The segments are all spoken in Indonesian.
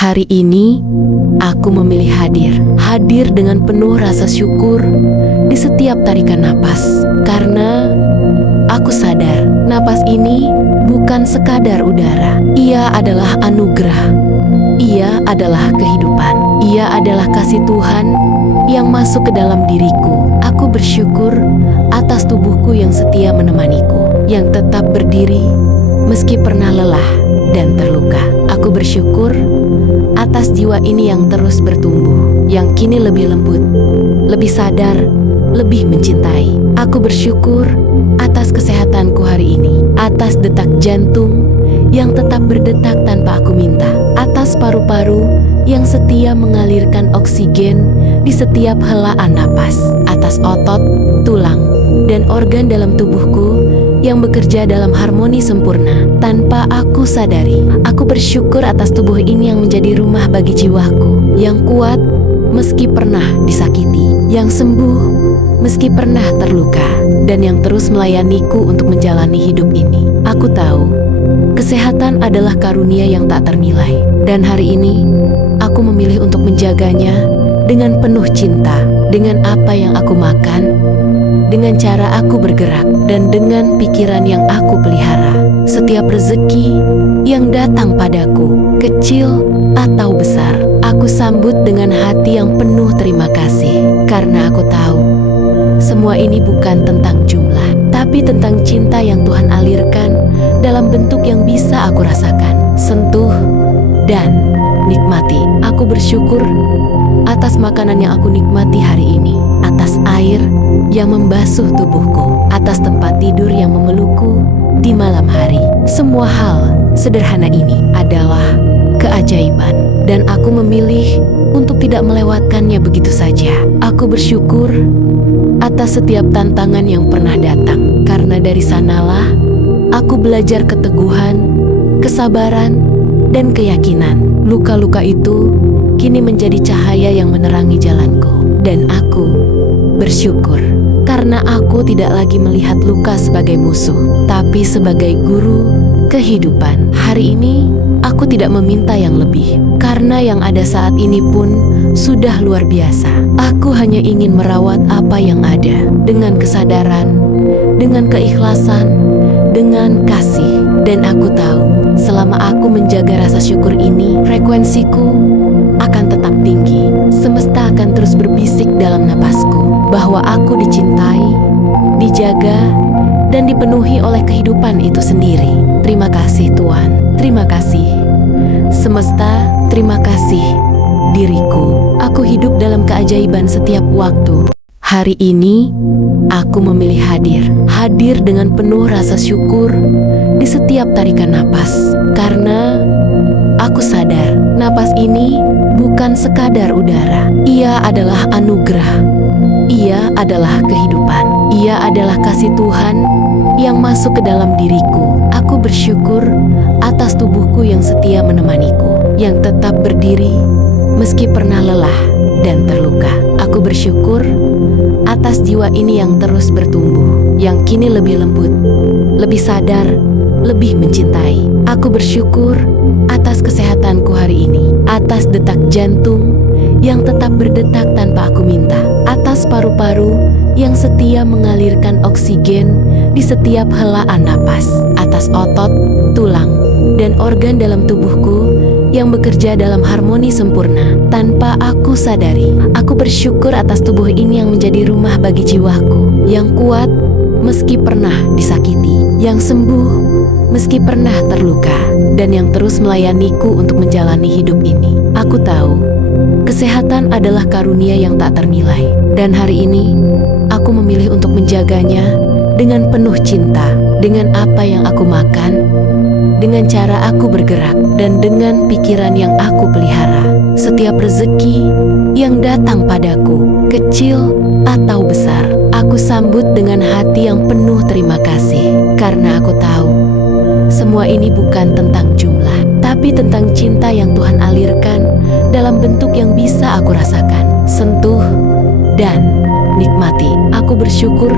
Hari ini, aku memilih hadir dengan penuh rasa syukur di setiap tarikan napas. Karena aku sadar, napas ini bukan sekadar udara. Ia adalah anugerah. Ia adalah kehidupan. Ia adalah kasih Tuhan yang masuk ke dalam diriku. Aku bersyukur atas tubuhku yang setia menemaniku, yang tetap berdiri meski pernah lelah dan terluka. Aku bersyukur atas jiwa ini yang terus bertumbuh, yang kini lebih lembut, lebih sadar, lebih mencintai. Aku bersyukur atas kesehatanku hari ini, atas detak jantung yang tetap berdetak tanpa aku minta, atas paru-paru yang setia mengalirkan oksigen di setiap helaan napas, atas otot, tulang, dan organ dalam tubuhku yang bekerja dalam harmoni sempurna tanpa aku sadari. Aku bersyukur atas tubuh ini yang menjadi rumah bagi jiwaku, yang kuat meski pernah disakiti, yang sembuh meski pernah terluka, dan yang terus melayaniku untuk menjalani hidup ini. Aku tahu, kesehatan adalah karunia yang tak ternilai, dan hari ini aku memilih untuk menjaganya dengan penuh cinta, dengan apa yang aku makan, dengan cara aku bergerak, dan dengan pikiran yang aku pelihara. Setiap rezeki yang datang padaku, kecil atau besar, aku sambut dengan hati yang penuh terima kasih. Karena aku tahu, semua ini bukan tentang jumlah, tapi tentang cinta yang Tuhan alirkan dalam bentuk yang bisa aku rasakan, sentuh, dan nikmati. Aku bersyukur atas makanan yang aku nikmati hari ini, atas air yang membasuh tubuhku, atas tempat tidur yang memelukku di malam hari. Semua hal sederhana ini adalah keajaiban, dan aku memilih untuk tidak melewatkannya begitu saja. Aku bersyukur atas setiap tantangan yang pernah datang, karena dari sanalah aku belajar keteguhan, kesabaran, dan keyakinan. Luka-luka itu kini menjadi cahaya yang menerangi jalanku, dan aku bersyukur karena aku tidak lagi melihat luka sebagai musuh, tapi sebagai guru kehidupan. Hari ini aku tidak meminta yang lebih, karena yang ada saat ini pun sudah luar biasa. Aku hanya ingin merawat apa yang ada dengan kesadaran, dengan keikhlasan, dengan kasih. Dan aku tahu, selama aku menjaga rasa syukur ini, frekuensiku akan tetap tinggi. Semesta akan terus berbisik dalam napasku bahwa aku dicintai, dijaga, dan dipenuhi oleh kehidupan itu sendiri. Terima kasih Tuhan, terima kasih semesta, terima kasih diriku. Aku hidup dalam keajaiban setiap waktu. Hari ini aku memilih hadir dengan penuh rasa syukur di setiap tarikan napas. Karena aku sadar, napas ini bukan sekadar udara. Ia adalah anugerah. Ia adalah kehidupan. Ia adalah kasih Tuhan yang masuk ke dalam diriku. Aku bersyukur atas tubuhku yang setia menemaniku, yang tetap berdiri meski pernah lelah dan terluka. Aku bersyukur atas jiwa ini yang terus bertumbuh, yang kini lebih lembut, lebih sadar, lebih mencintai. Aku bersyukur atas kesehatanku hari ini, atas detak jantung yang tetap berdetak tanpa aku minta, atas paru-paru yang setia mengalirkan oksigen di setiap helaan napas, atas otot, tulang, dan organ dalam tubuhku yang bekerja dalam harmoni sempurna tanpa aku sadari. Aku bersyukur atas tubuh ini yang menjadi rumah bagi jiwaku, yang kuat meski pernah disakiti, yang sembuh meski pernah terluka, dan yang terus melayaniku untuk menjalani hidup ini. Aku tahu, kesehatan adalah karunia yang tak ternilai, dan hari ini aku memilih untuk menjaganya dengan penuh cinta, dengan apa yang aku makan, dengan cara aku bergerak, dan dengan pikiran yang aku pelihara. Setiap rezeki yang datang padaku, kecil atau besar, aku sambut dengan hati yang penuh terima kasih. Karena aku tahu, semua ini bukan tentang jumlah, tapi tentang cinta yang Tuhan alirkan dalam bentuk yang bisa aku rasakan, sentuh, dan nikmati. Aku bersyukur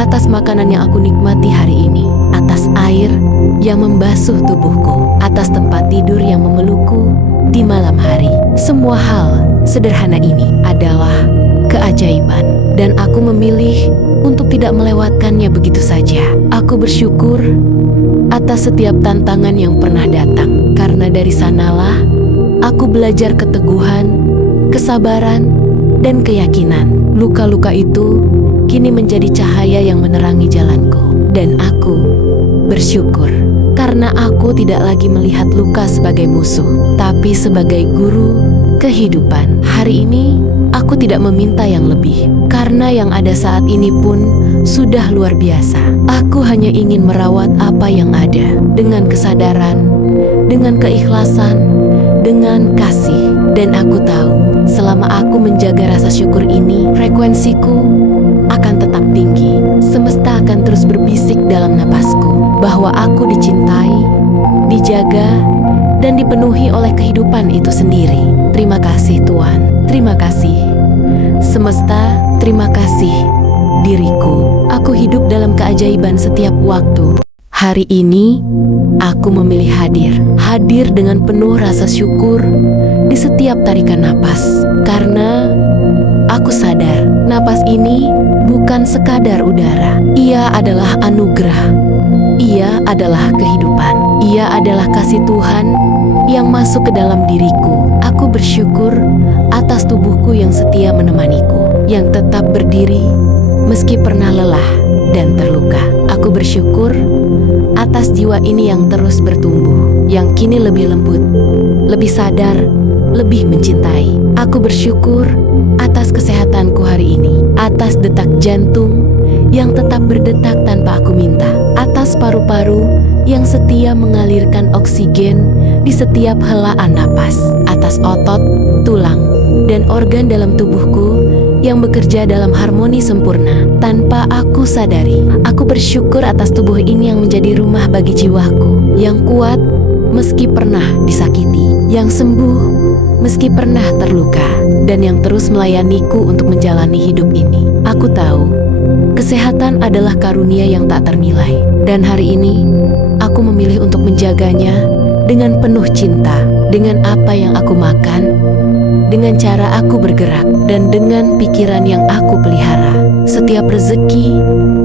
atas makanan yang aku nikmati hari ini, atas air yang membasuh tubuhku, atas tempat tidur yang memelukku di malam hari. Semua hal sederhana ini adalah keajaiban, dan aku memilih untuk tidak melewatkannya begitu saja. Aku bersyukur atas setiap tantangan yang pernah datang, karena dari sanalah aku belajar keteguhan, kesabaran, dan keyakinan. Luka-luka itu kini menjadi cahaya yang menerangi jalanku, dan aku bersyukur karena aku tidak lagi melihat luka sebagai musuh, tapi sebagai guru kehidupan. Hari ini aku tidak meminta yang lebih, karena yang ada saat ini pun sudah luar biasa. Aku hanya ingin merawat apa yang ada dengan kesadaran, dengan keikhlasan, dengan kasih. Dan aku tahu, selama aku menjaga rasa syukur ini, frekuensiku akan tetap tinggi. Semesta akan terus berbisik dalam napasku bahwa aku dicintai, dijaga, dan dipenuhi oleh kehidupan itu sendiri. Terima kasih Tuhan, terima kasih semesta, terima kasih diriku. Aku hidup dalam keajaiban setiap waktu. Hari ini aku memilih hadir dengan penuh rasa syukur di setiap tarikan napas, karena aku sadar napas ini bukan sekadar udara. Ia adalah anugerah, ia adalah kehidupan, ia adalah kasih Tuhan yang masuk ke dalam diriku. Aku bersyukur atas tubuhku yang setia menemaniku, yang tetap berdiri meski pernah lelah dan terluka. Aku bersyukur atas jiwa ini yang terus bertumbuh, yang kini lebih lembut, lebih sadar, lebih mencintai. Aku bersyukur atas kesehatanku hari ini, atas detak jantung yang tetap berdetak tanpa aku minta, atas paru-paru yang setia mengalirkan oksigen di setiap helaan napas, atas otot, tulang, dan organ dalam tubuhku yang bekerja dalam harmoni sempurna tanpa aku sadari. Aku bersyukur atas tubuh ini yang menjadi rumah bagi jiwaku, yang kuat meski pernah disakiti, yang sembuh meski pernah terluka, dan yang terus melayaniku untuk menjalani hidup ini. Aku tahu kesehatan adalah karunia yang tak ternilai, dan hari ini aku memilih untuk menjaganya dengan penuh cinta, dengan apa yang aku makan, dengan cara aku bergerak, dan dengan pikiran yang aku pelihara. Setiap rezeki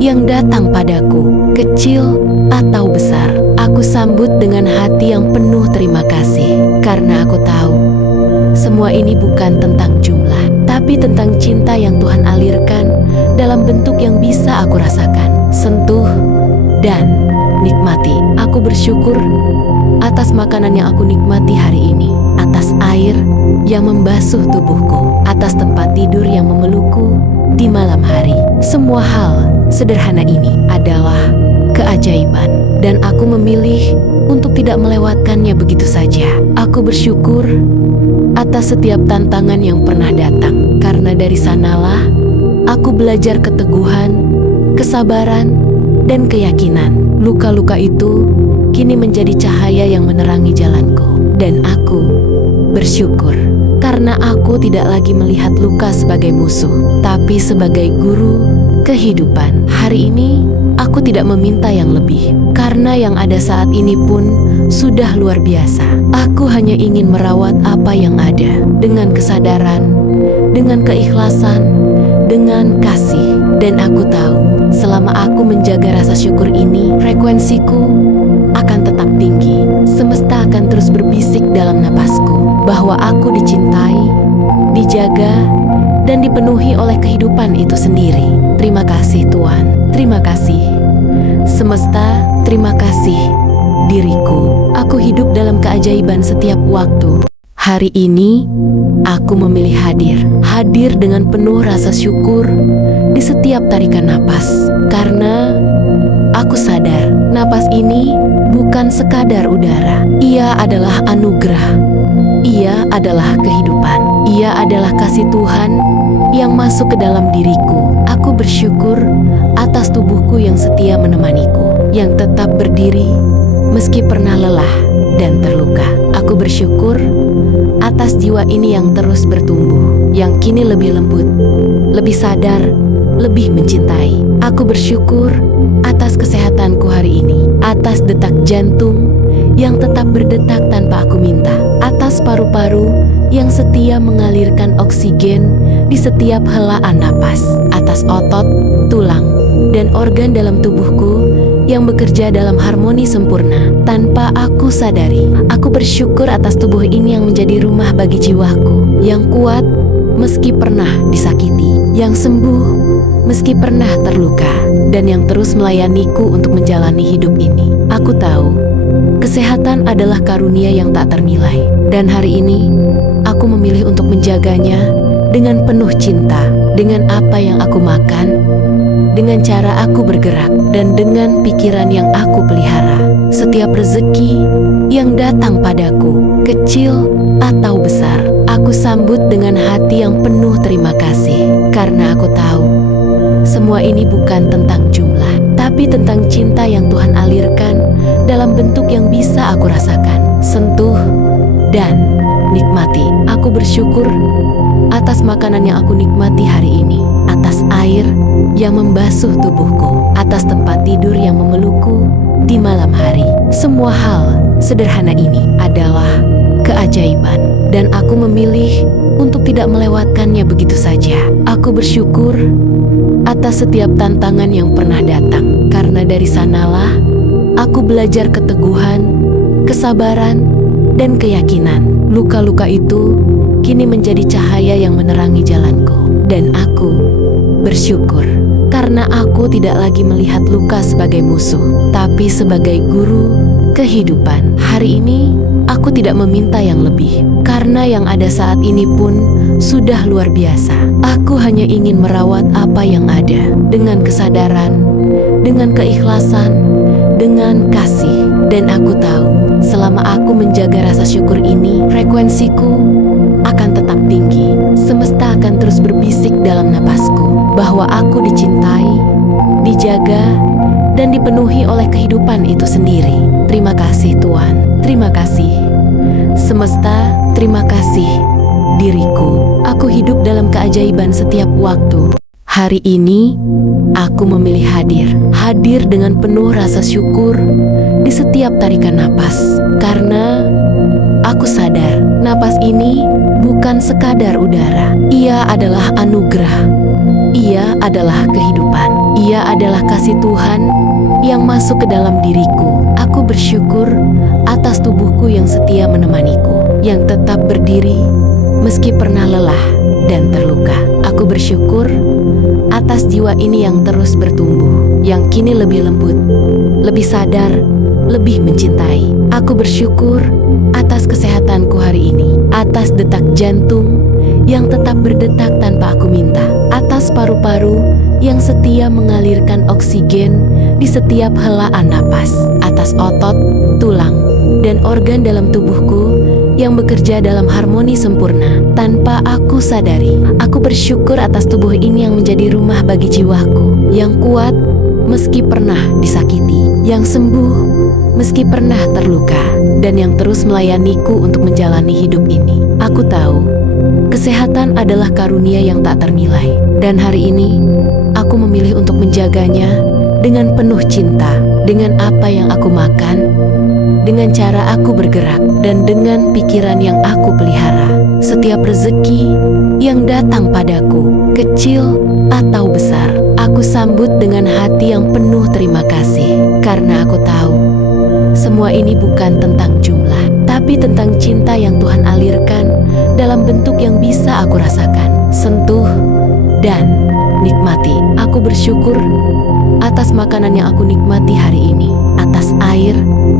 yang datang padaku, kecil atau besar, aku sambut dengan hati yang penuh terima kasih, karena aku tahu semua ini bukan tentang jumlah, tapi tentang cinta yang Tuhan alirkan dalam bentuk yang bisa aku rasakan, sentuh, dan nikmati. Aku bersyukur atas makanan yang aku nikmati hari ini, atas air yang membasuh tubuhku, atas tempat tidur yang memelukku di malam hari. Semua hal sederhana ini adalah keajaiban, dan aku memilih untuk tidak melewatkannya begitu saja. Aku bersyukur atas setiap tantangan yang pernah datang, karena dari sanalah aku belajar keteguhan, kesabaran, dan keyakinan. Luka-luka itu kini menjadi cahaya yang menerangi jalanku, dan aku bersyukur karena aku tidak lagi melihat luka sebagai musuh, tapi sebagai guru kehidupan. Hari ini aku tidak meminta yang lebih, karena yang ada saat ini pun sudah luar biasa. Aku hanya ingin merawat apa yang ada dengan kesadaran, dengan keikhlasan, dengan kasih. Dan aku tahu, selama aku menjaga rasa syukur ini, frekuensiku akan tetap tinggi. Semesta akan terus berbisik dalam napasku bahwa aku dicintai, dijaga, dan dipenuhi oleh kehidupan itu sendiri. Terima kasih Tuhan, terima kasih semesta, terima kasih diriku. Aku hidup dalam keajaiban setiap waktu. Hari ini aku memilih hadir dengan penuh rasa syukur di setiap tarikan napas, karena aku sadar napas ini bukan sekadar udara. Ia adalah anugerah, ia adalah kehidupan, ia adalah kasih Tuhan yang masuk ke dalam diriku. Aku bersyukur atas tubuhku yang setia menemaniku, yang tetap berdiri meski pernah lelah dan terluka. Aku bersyukur atas jiwa ini yang terus bertumbuh, yang kini lebih lembut, lebih sadar, lebih mencintai. Aku bersyukur atas kesehatanku hari ini, atas detak jantung yang tetap berdetak tanpa aku minta, atas paru-paru yang setia mengalirkan oksigen di setiap helaan napas, atas otot, tulang, dan organ dalam tubuhku yang bekerja dalam harmoni sempurna tanpa aku sadari. Aku bersyukur atas tubuh ini yang menjadi rumah bagi jiwaku, yang kuat meski pernah disakiti, yang sembuh meski pernah terluka, dan yang terus melayaniku untuk menjalani hidup ini. Aku tahu, kesehatan adalah karunia yang tak ternilai, dan hari ini aku memilih untuk menjaganya dengan penuh cinta, dengan apa yang aku makan, dengan cara aku bergerak, dan dengan pikiran yang aku pelihara. Setiap rezeki yang datang padaku, kecil atau besar, aku sambut dengan hati yang penuh terima kasih, karena aku tahu semua ini bukan tentang jumlah, tapi tentang cinta yang Tuhan alirkan dalam bentuk yang bisa aku rasakan, sentuh, dan nikmati. Aku bersyukur atas makanan yang aku nikmati hari ini, atas air yang membasuh tubuhku, atas tempat tidur yang memelukku di malam hari. Semua hal sederhana ini adalah keajaiban, dan aku memilih untuk tidak melewatkannya begitu saja. Aku bersyukur atas setiap tantangan yang pernah datang, karena dari sanalah aku belajar keteguhan, kesabaran, dan keyakinan. Luka-luka itu kini menjadi cahaya yang menerangi jalanku, dan aku bersyukur karena aku tidak lagi melihat luka sebagai musuh, tapi sebagai guru kehidupan. Hari ini aku tidak meminta yang lebih, karena yang ada saat ini pun sudah luar biasa. Aku hanya ingin merawat apa yang ada dengan kesadaran, dengan keikhlasan, dengan kasih. Dan aku tahu, selama aku menjaga rasa syukur ini, frekuensiku akan tetap tinggi. Semesta akan terus berbisik dalam napasku bahwa aku dicintai, dijaga, dan dipenuhi oleh kehidupan itu sendiri. Terima kasih Tuhan, terima kasih semesta, terima kasih diriku. Aku hidup dalam keajaiban setiap waktu. Hari ini aku memilih hadir dengan penuh rasa syukur di setiap tarikan napas, karena aku sadar napas ini bukan sekadar udara. Ia adalah anugerah, ia adalah kehidupan, ia adalah kasih Tuhan yang masuk ke dalam diriku. Aku bersyukur atas tubuhku yang setia menemaniku, yang tetap berdiri meski pernah lelah dan terluka. Aku bersyukur atas jiwa ini yang terus bertumbuh, yang kini lebih lembut, lebih sadar, lebih mencintai. Aku bersyukur atas kesehatanku hari ini, atas detak jantung yang tetap berdetak tanpa aku minta, atas paru-paru yang setia mengalirkan oksigen di setiap helaan napas, atas otot, tulang, dan organ dalam tubuhku yang bekerja dalam harmoni sempurna tanpa aku sadari. Aku bersyukur atas tubuh ini yang menjadi rumah bagi jiwaku, yang kuat meski pernah disakiti, yang sembuh meski pernah terluka, dan yang terus melayaniku untuk menjalani hidup ini. Aku tahu, kesehatan adalah karunia yang tak ternilai, dan hari ini aku memilih untuk menjaganya dengan penuh cinta, dengan apa yang aku makan, dengan cara aku bergerak, dan dengan pikiran yang aku pelihara. Setiap rezeki yang datang padaku, kecil atau besar, aku sambut dengan hati yang penuh terima kasih, karena aku tahu semua ini bukan tentang jumlah, tapi tentang cinta yang Tuhan alirkan dalam bentuk yang bisa aku rasakan, sentuh, dan nikmati. Aku bersyukur atas makanan yang aku nikmati hari ini, atas air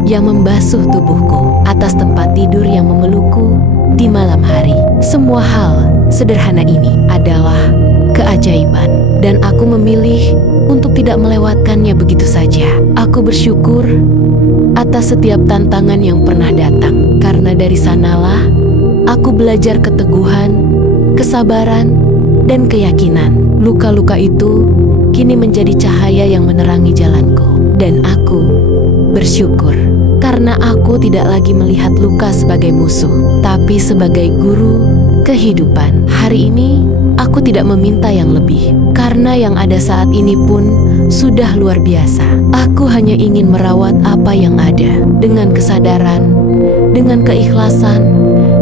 yang membasuh tubuhku, atas tempat tidur yang memelukku di malam hari. Semua hal sederhana ini adalah keajaiban, dan aku memilih untuk tidak melewatkannya begitu saja. Aku bersyukur atas setiap tantangan yang pernah datang, karena dari sanalah aku belajar keteguhan, kesabaran, dan keyakinan. Luka-luka itu kini menjadi cahaya yang menerangi jalanku, dan aku bersyukur karena aku tidak lagi melihat luka sebagai musuh, tapi sebagai guru kehidupan. Hari ini, aku tidak meminta yang lebih, karena yang ada saat ini pun sudah luar biasa. Aku hanya ingin merawat apa yang ada, dengan kesadaran, dengan keikhlasan,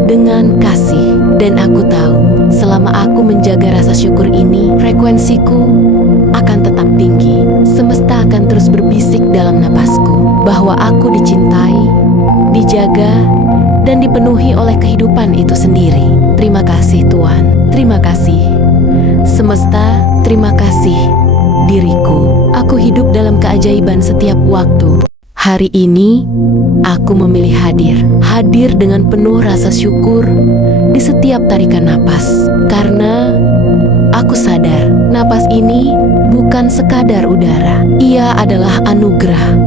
dengan kasih. Dan aku tahu, selama aku menjaga rasa syukur ini, frekuensiku akan tetap tinggi. Semesta akan terus berbisik dalam napasku, bahwa aku dicintai, dijaga, dan dipenuhi oleh kehidupan itu sendiri. Terima kasih Tuhan, terima kasih semesta, terima kasih diriku. Aku hidup dalam keajaiban setiap waktu. Hari ini, aku memilih hadir dengan penuh rasa syukur di setiap tarikan napas. Karena aku sadar, napas ini bukan sekadar udara. Ia adalah anugerah.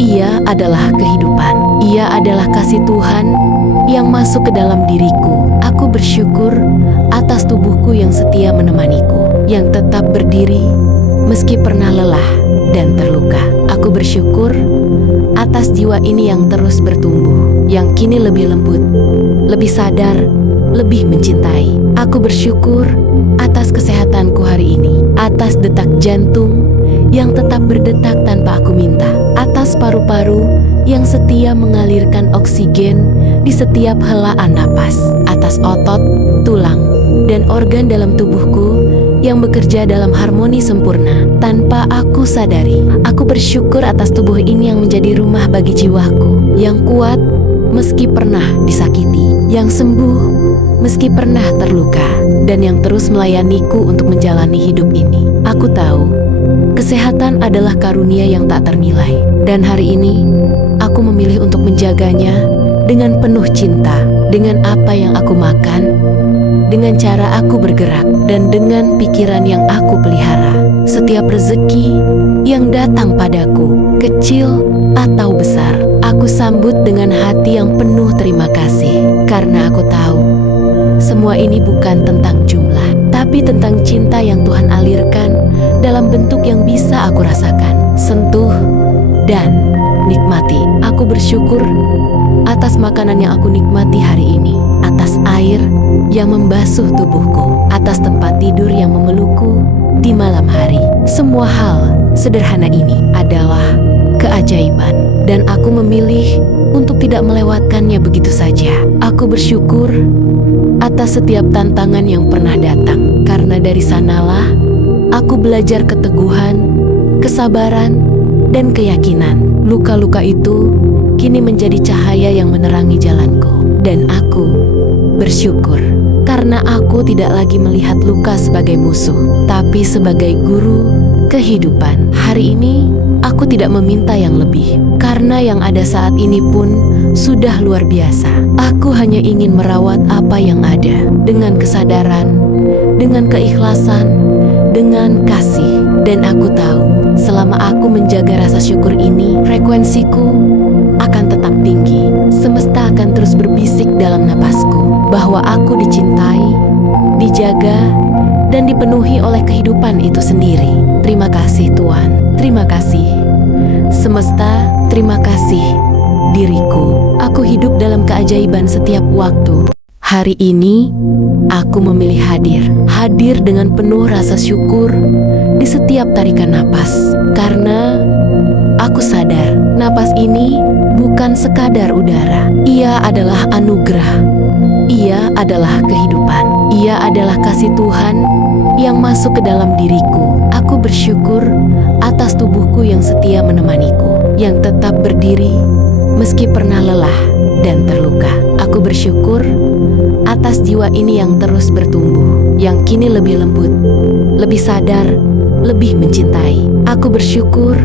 Ia adalah kehidupan. Ia adalah kasih Tuhan yang masuk ke dalam diriku. Aku bersyukur atas tubuhku yang setia menemaniku, yang tetap berdiri meski pernah lelah dan terluka. Aku bersyukur atas jiwa ini yang terus bertumbuh, yang kini lebih lembut, lebih sadar, lebih mencintai. Aku bersyukur atas kesehatanku hari ini, atas detak jantung yang tetap berdetak tanpa aku minta, atas paru-paru yang setia mengalirkan oksigen di setiap helaan napas, atas otot, tulang, dan organ dalam tubuhku yang bekerja dalam harmoni sempurna tanpa aku sadari. Aku bersyukur atas tubuh ini yang menjadi rumah bagi jiwaku, yang kuat meski pernah disakiti, yang sembuh meski pernah terluka, dan yang terus melayaniku untuk menjalani hidup ini. Aku tahu, kesehatan adalah karunia yang tak ternilai, dan hari ini aku memilih untuk menjaganya dengan penuh cinta, dengan apa yang aku makan, dengan cara aku bergerak, dan dengan pikiran yang aku pelihara. Setiap rezeki yang datang padaku, kecil atau besar, aku sambut dengan hati yang penuh terima kasih. Karena aku tahu, semua ini bukan tentang jumlah, tapi tentang cinta yang Tuhan alirkan dalam bentuk yang bisa aku rasakan, sentuh, dan nikmati. Aku bersyukur atas makanan yang aku nikmati hari ini, atas air yang membasuh tubuhku, atas tempat tidur yang memelukku di malam hari. Semua hal sederhana ini adalah keajaiban, dan aku memilih untuk tidak melewatkannya begitu saja. Aku bersyukur atas setiap tantangan yang pernah datang, karena dari sanalah aku belajar keteguhan, kesabaran, dan keyakinan. Luka-luka itu kini menjadi cahaya yang menerangi jalanku, dan aku bersyukur karena aku tidak lagi melihat luka sebagai musuh, tapi sebagai guru kehidupan. Hari ini aku tidak meminta yang lebih, karena yang ada saat ini pun sudah luar biasa. Aku hanya ingin merawat apa yang ada, dengan kesadaran, dengan keikhlasan, dengan kasih. Dan aku tahu, selama aku menjaga rasa syukur ini, frekuensiku akan tetap tinggi. Semesta akan terus berbisik dalam napasku, bahwa aku dicintai, dijaga, dan dipenuhi oleh kehidupan itu sendiri. Terima kasih Tuhan, terima kasih semesta, terima kasih diriku. Aku hidup dalam keajaiban setiap waktu. Hari ini, aku memilih hadir dengan penuh rasa syukur di setiap tarikan napas. Karena aku sadar, napas ini bukan sekadar udara. Ia adalah anugerah. Ia adalah kehidupan. Ia adalah kasih Tuhan yang masuk ke dalam diriku. Aku bersyukur atas tubuhku yang setia menemaniku, yang tetap berdiri meski pernah lelah dan terluka. Aku bersyukur atas jiwa ini yang terus bertumbuh, yang kini lebih lembut, lebih sadar, lebih mencintai. Aku bersyukur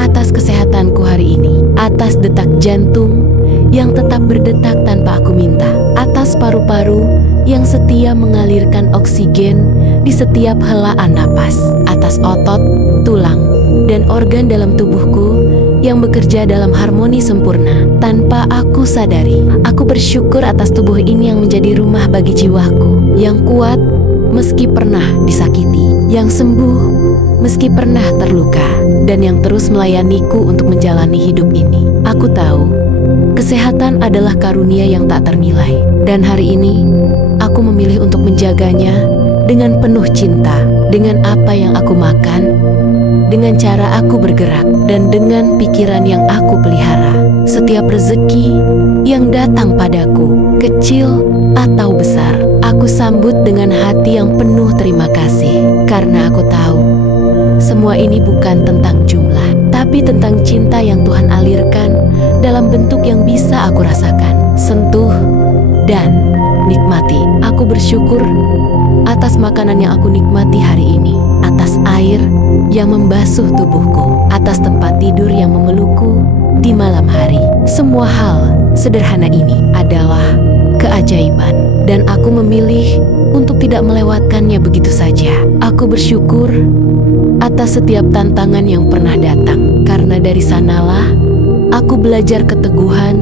atas kesehatanku hari ini, atas detak jantung yang tetap berdetak tanpa aku minta, atas paru-paru yang setia mengalirkan oksigen di setiap helaan napas, atas otot, tulang, dan organ dalam tubuhku yang bekerja dalam harmoni sempurna tanpa aku sadari. Aku bersyukur atas tubuh ini yang menjadi rumah bagi jiwaku, yang kuat meski pernah disakiti, yang sembuh meski pernah terluka, dan yang terus melayaniku untuk menjalani hidup ini. Aku tahu, kesehatan adalah karunia yang tak ternilai, dan hari ini aku aku memilih untuk menjaganya dengan penuh cinta, dengan apa yang aku makan, dengan cara aku bergerak, dan dengan pikiran yang aku pelihara. Setiap rezeki yang datang padaku, kecil atau besar, aku sambut dengan hati yang penuh terima kasih. Karena aku tahu, semua ini bukan tentang jumlah, tapi tentang cinta yang Tuhan alirkan dalam bentuk yang bisa aku rasakan, sentuh, dan nikmati. Aku bersyukur atas makanan yang aku nikmati hari ini, atas air yang membasuh tubuhku, atas tempat tidur yang memelukku di malam hari. Semua hal sederhana ini adalah keajaiban, dan aku memilih untuk tidak melewatkannya begitu saja. Aku bersyukur atas setiap tantangan yang pernah datang, karena dari sanalah aku belajar keteguhan,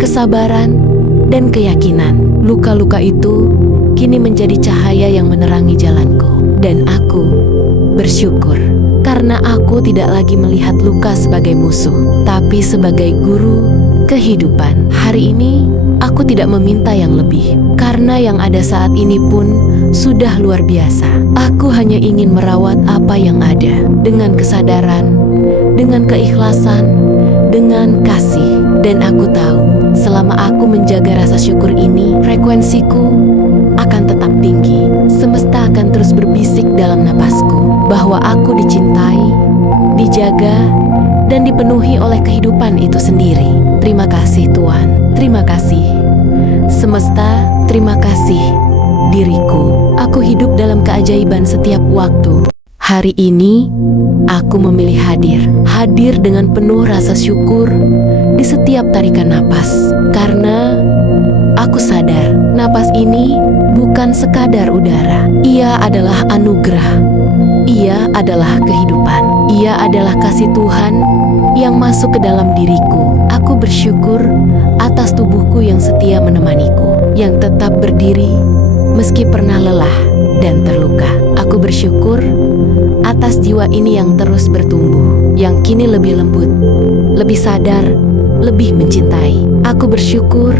kesabaran, dan keyakinan. Luka-luka itu kini menjadi cahaya yang menerangi jalanku, dan aku bersyukur karena aku tidak lagi melihat luka sebagai musuh, tapi sebagai guru kehidupan. Hari ini aku tidak meminta yang lebih, karena yang ada saat ini pun sudah luar biasa. Aku hanya ingin merawat apa yang ada dengan kesadaran, dengan keikhlasan, dengan kasih. Dan aku tahu, selama aku menjaga rasa syukur ini, frekuensiku akan tetap tinggi. Semesta akan terus berbisik dalam napasku bahwa aku dicintai, dijaga, dan dipenuhi oleh kehidupan itu sendiri. Terima kasih Tuhan, terima kasih semesta, terima kasih diriku. Aku hidup dalam keajaiban setiap waktu. Hari ini aku memilih hadir dengan penuh rasa syukur di setiap tarikan napas, karena aku sadar napas ini bukan sekadar udara. Ia adalah anugerah, ia adalah kehidupan, ia adalah kasih Tuhan yang masuk ke dalam diriku. Aku bersyukur atas tubuhku yang setia menemaniku, yang tetap berdiri meski pernah lelah dan terluka. Aku bersyukur atas jiwa ini yang terus bertumbuh, yang kini lebih lembut, lebih sadar, lebih mencintai. Aku bersyukur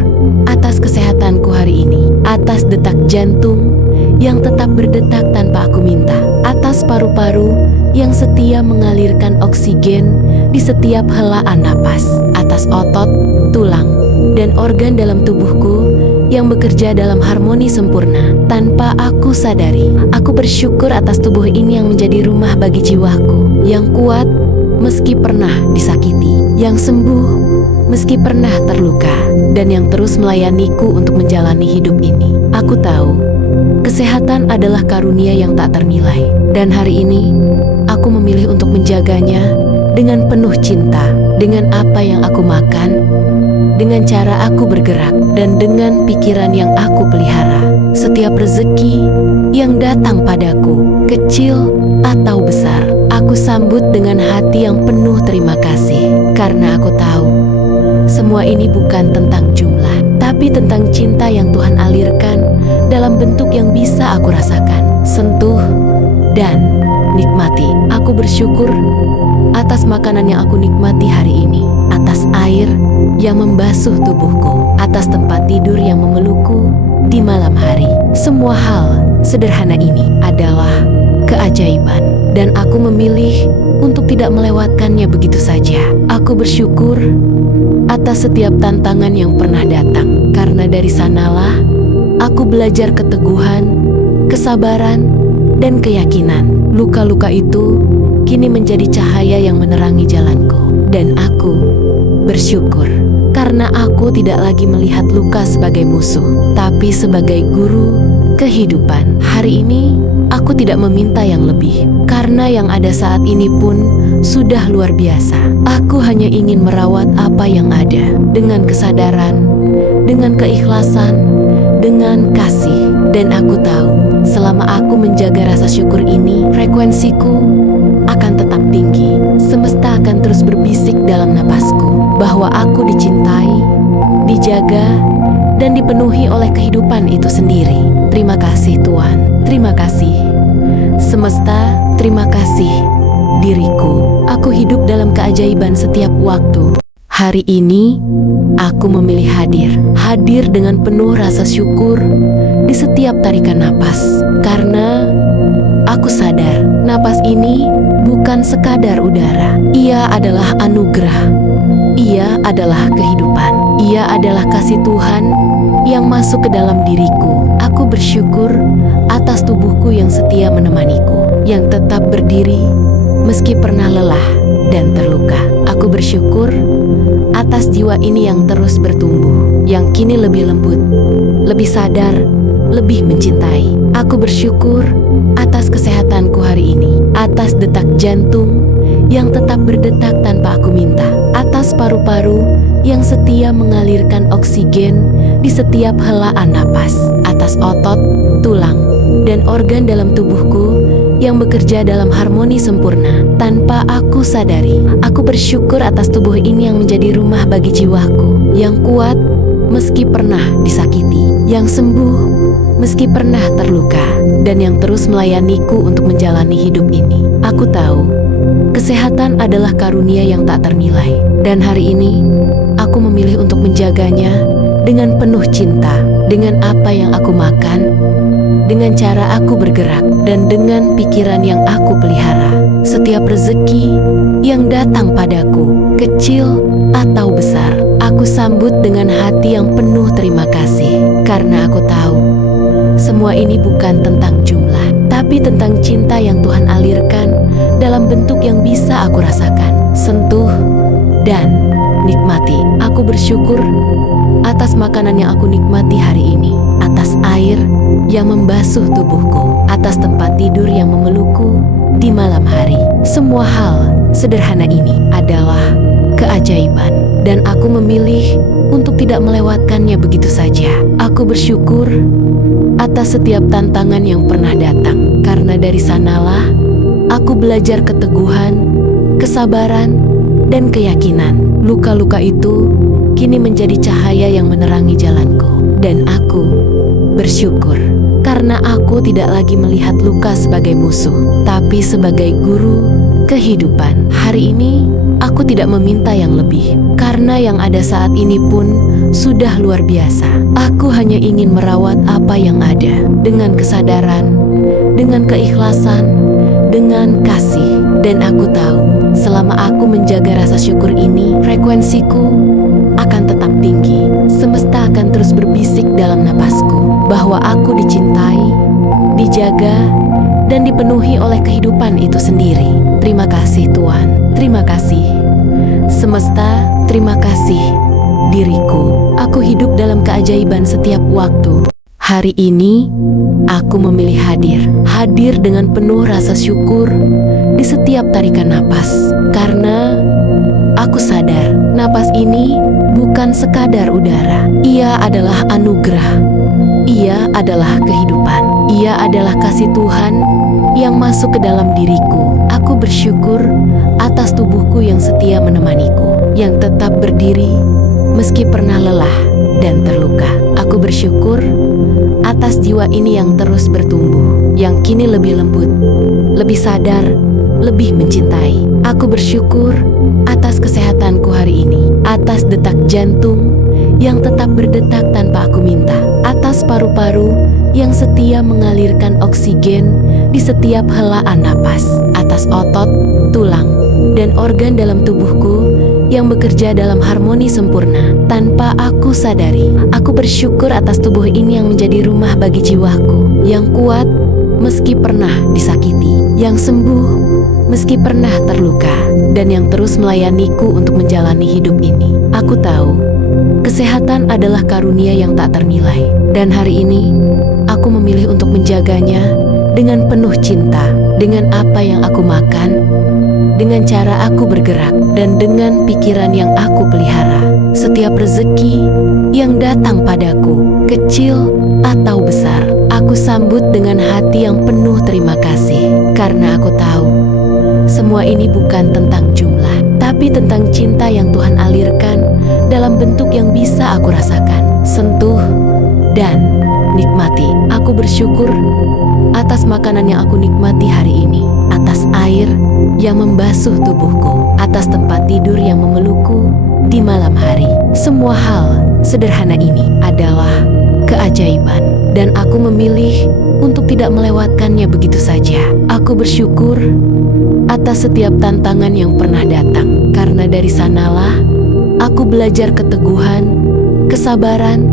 atas kesehatanku hari ini, atas detak jantung yang tetap berdetak tanpa aku minta, atas paru-paru yang setia mengalirkan oksigen di setiap helaan napas, atas otot, tulang, dan organ dalam tubuhku yang bekerja dalam harmoni sempurna tanpa aku sadari. Aku bersyukur atas tubuh ini yang menjadi rumah bagi jiwaku, yang kuat meski pernah disakiti, yang sembuh meski pernah terluka, dan yang terus melayaniku untuk menjalani hidup ini. Aku tahu kesehatan adalah karunia yang tak ternilai, dan hari ini aku memilih untuk menjaganya dengan penuh cinta, dengan apa yang aku makan, dengan cara aku bergerak, dan dengan pikiran yang aku pelihara. Setiap rezeki yang datang padaku, kecil atau besar, aku sambut dengan hati yang penuh terima kasih. Karena aku tahu, semua ini bukan tentang jumlah, tapi tentang cinta yang Tuhan alirkan dalam bentuk yang bisa aku rasakan, sentuh, dan nikmati. Aku bersyukur atas makanan yang aku nikmati hari ini, atas air yang membasuh tubuhku, atas tempat tidur yang memelukku di malam hari. Semua hal sederhana ini adalah keajaiban, dan aku memilih untuk tidak melewatkannya begitu saja. Aku bersyukur atas setiap tantangan yang pernah datang, karena dari sanalah aku belajar keteguhan, kesabaran, dan keyakinan. Luka-luka itu kini menjadi cahaya yang menerangi jalanku, dan aku bersyukur karena aku tidak lagi melihat luka sebagai musuh, tapi sebagai guru kehidupan. Hari ini aku tidak meminta yang lebih, karena yang ada saat ini pun sudah luar biasa. Aku hanya ingin merawat apa yang ada dengan kesadaran, dengan keikhlasan, dengan kasih. Dan aku tahu, selama aku menjaga rasa syukur ini, frekuensiku akan tetap tinggi. Semesta akan terus berbisik dalam napasku bahwa aku dicintai, dijaga, dan dipenuhi oleh kehidupan itu sendiri. Terima kasih Tuhan, terima kasih semesta, terima kasih diriku. Aku hidup dalam keajaiban setiap waktu. Hari ini aku memilih hadir dengan penuh rasa syukur di setiap tarikan napas. Karena aku sadar, napas ini bukan sekadar udara. Ia adalah anugerah. Ia adalah kehidupan. Ia adalah kasih Tuhan yang masuk ke dalam diriku. Aku bersyukur atas tubuhku yang setia menemaniku, yang tetap berdiri meski pernah lelah dan terluka. Aku bersyukur atas jiwa ini yang terus bertumbuh, yang kini lebih lembut, lebih sadar, lebih mencintai. Aku bersyukur atas kesehatanku hari ini, atas detak jantung yang tetap berdetak tanpa aku minta, atas paru-paru yang setia mengalirkan oksigen di setiap helaan napas, atas otot, tulang, dan organ dalam tubuhku yang bekerja dalam harmoni sempurna tanpa aku sadari. Aku bersyukur atas tubuh ini yang menjadi rumah bagi jiwaku, yang kuat meski pernah disakiti, yang sembuh meski pernah terluka, dan yang terus melayaniku untuk menjalani hidup ini. Aku tahu kesehatan adalah karunia yang tak ternilai, dan hari ini aku memilih untuk menjaganya dengan penuh cinta, dengan apa yang aku makan, dengan cara aku bergerak, dan dengan pikiran yang aku pelihara. Setiap rezeki yang datang padaku, kecil atau besar, aku sambut dengan hati yang penuh terima kasih. Karena aku tahu semua ini bukan tentang jumlah, tapi tentang cinta yang Tuhan alirkan dalam bentuk yang bisa aku rasakan, sentuh, dan nikmati. Aku bersyukur atas makanan yang aku nikmati hari ini, atas air yang membasuh tubuhku, atas tempat tidur yang memelukku di malam hari. Semua hal sederhana ini adalah keajaiban, dan aku memilih untuk tidak melewatkannya begitu saja. Aku bersyukur atas setiap tantangan yang pernah datang, karena dari sanalah aku belajar keteguhan, kesabaran, dan keyakinan. Luka-luka itu kini menjadi cahaya yang menerangi jalanku, dan aku bersyukur karena aku tidak lagi melihat luka sebagai musuh, tapi sebagai guru kehidupan. Hari ini aku tidak meminta yang lebih, karena yang ada saat ini pun sudah luar biasa. Aku hanya ingin merawat apa yang ada dengan kesadaran, dengan keikhlasan, dengan kasih. Dan aku tahu selama aku menjaga rasa syukur ini, frekuensiku akan tetap tinggi. Semesta akan terus berbisik dalam napasku bahwa aku dicintai, dijaga, dan dipenuhi oleh kehidupan itu sendiri. Terima kasih Tuhan, terima kasih semesta, terima kasih diriku. Aku hidup dalam keajaiban setiap waktu. Hari ini aku memilih hadir dengan penuh rasa syukur di setiap tarikan napas, karena aku sadar napas ini bukan sekadar udara. Ia adalah anugerah. Ia adalah kehidupan. Ia adalah kasih Tuhan yang masuk ke dalam diriku. Aku bersyukur atas tubuhku yang setia menemaniku, yang tetap berdiri meski pernah lelah dan terluka. Aku bersyukur atas jiwa ini yang terus bertumbuh, yang kini lebih lembut, lebih sadar, lebih mencintai. Aku bersyukur atas kesehatanku hari ini, atas detak jantung yang tetap berdetak tanpa aku minta, atas paru-paru yang setia mengalirkan oksigen di setiap helaan napas, atas otot, tulang, dan organ dalam tubuhku yang bekerja dalam harmoni sempurna tanpa aku sadari. Aku bersyukur atas tubuh ini yang menjadi rumah bagi jiwaku, yang kuat meski pernah disakiti, yang sembuh meski pernah terluka, dan yang terus melayaniku untuk menjalani hidup ini. Aku tahu kesehatan adalah karunia yang tak ternilai, dan hari ini aku memilih untuk menjaganya dengan penuh cinta, dengan apa yang aku makan, dengan cara aku bergerak, dan dengan pikiran yang aku pelihara. Setiap rezeki yang datang padaku, kecil atau besar, aku sambut dengan hati yang penuh terima kasih. Karena aku tahu semua ini bukan tentang jumlah, tapi tentang cinta yang Tuhan alirkan dalam bentuk yang bisa aku rasakan, sentuh, dan nikmati. Aku bersyukur atas makanan yang aku nikmati hari ini, atas air yang membasuh tubuhku, atas tempat tidur yang memelukku di malam hari. Semua hal sederhana ini adalah keajaiban, dan aku memilih untuk tidak melewatkannya begitu saja. Aku bersyukur atas setiap tantangan yang pernah datang, karena dari sanalah aku belajar keteguhan, kesabaran,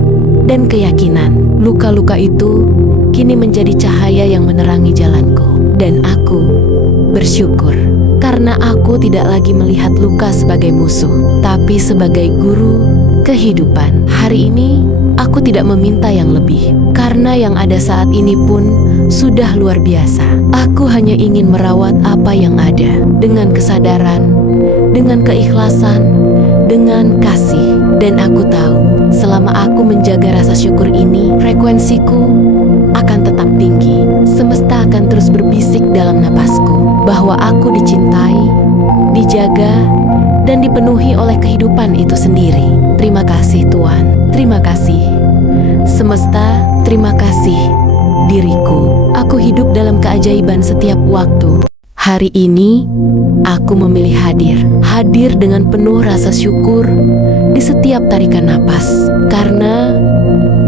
dan keyakinan. Luka-luka itu kini menjadi cahaya yang menerangi jalanku, dan aku bersyukur karena aku tidak lagi melihat luka sebagai musuh, tapi sebagai guru kehidupan. Hari ini aku tidak meminta yang lebih, karena yang ada saat ini pun sudah luar biasa. Aku hanya ingin merawat apa yang ada dengan kesadaran, dengan keikhlasan, dengan kasih. Dan aku tahu, selama aku menjaga rasa syukur ini, frekuensiku akan tetap tinggi. Semesta akan terus berbisik dalam napasku bahwa aku dicintai, dijaga, dan dipenuhi oleh kehidupan itu sendiri. Terima kasih Tuhan, terima kasih semesta, terima kasih diriku. Aku hidup dalam keajaiban setiap waktu. Hari ini aku memilih hadir dengan penuh rasa syukur di setiap tarikan napas, karena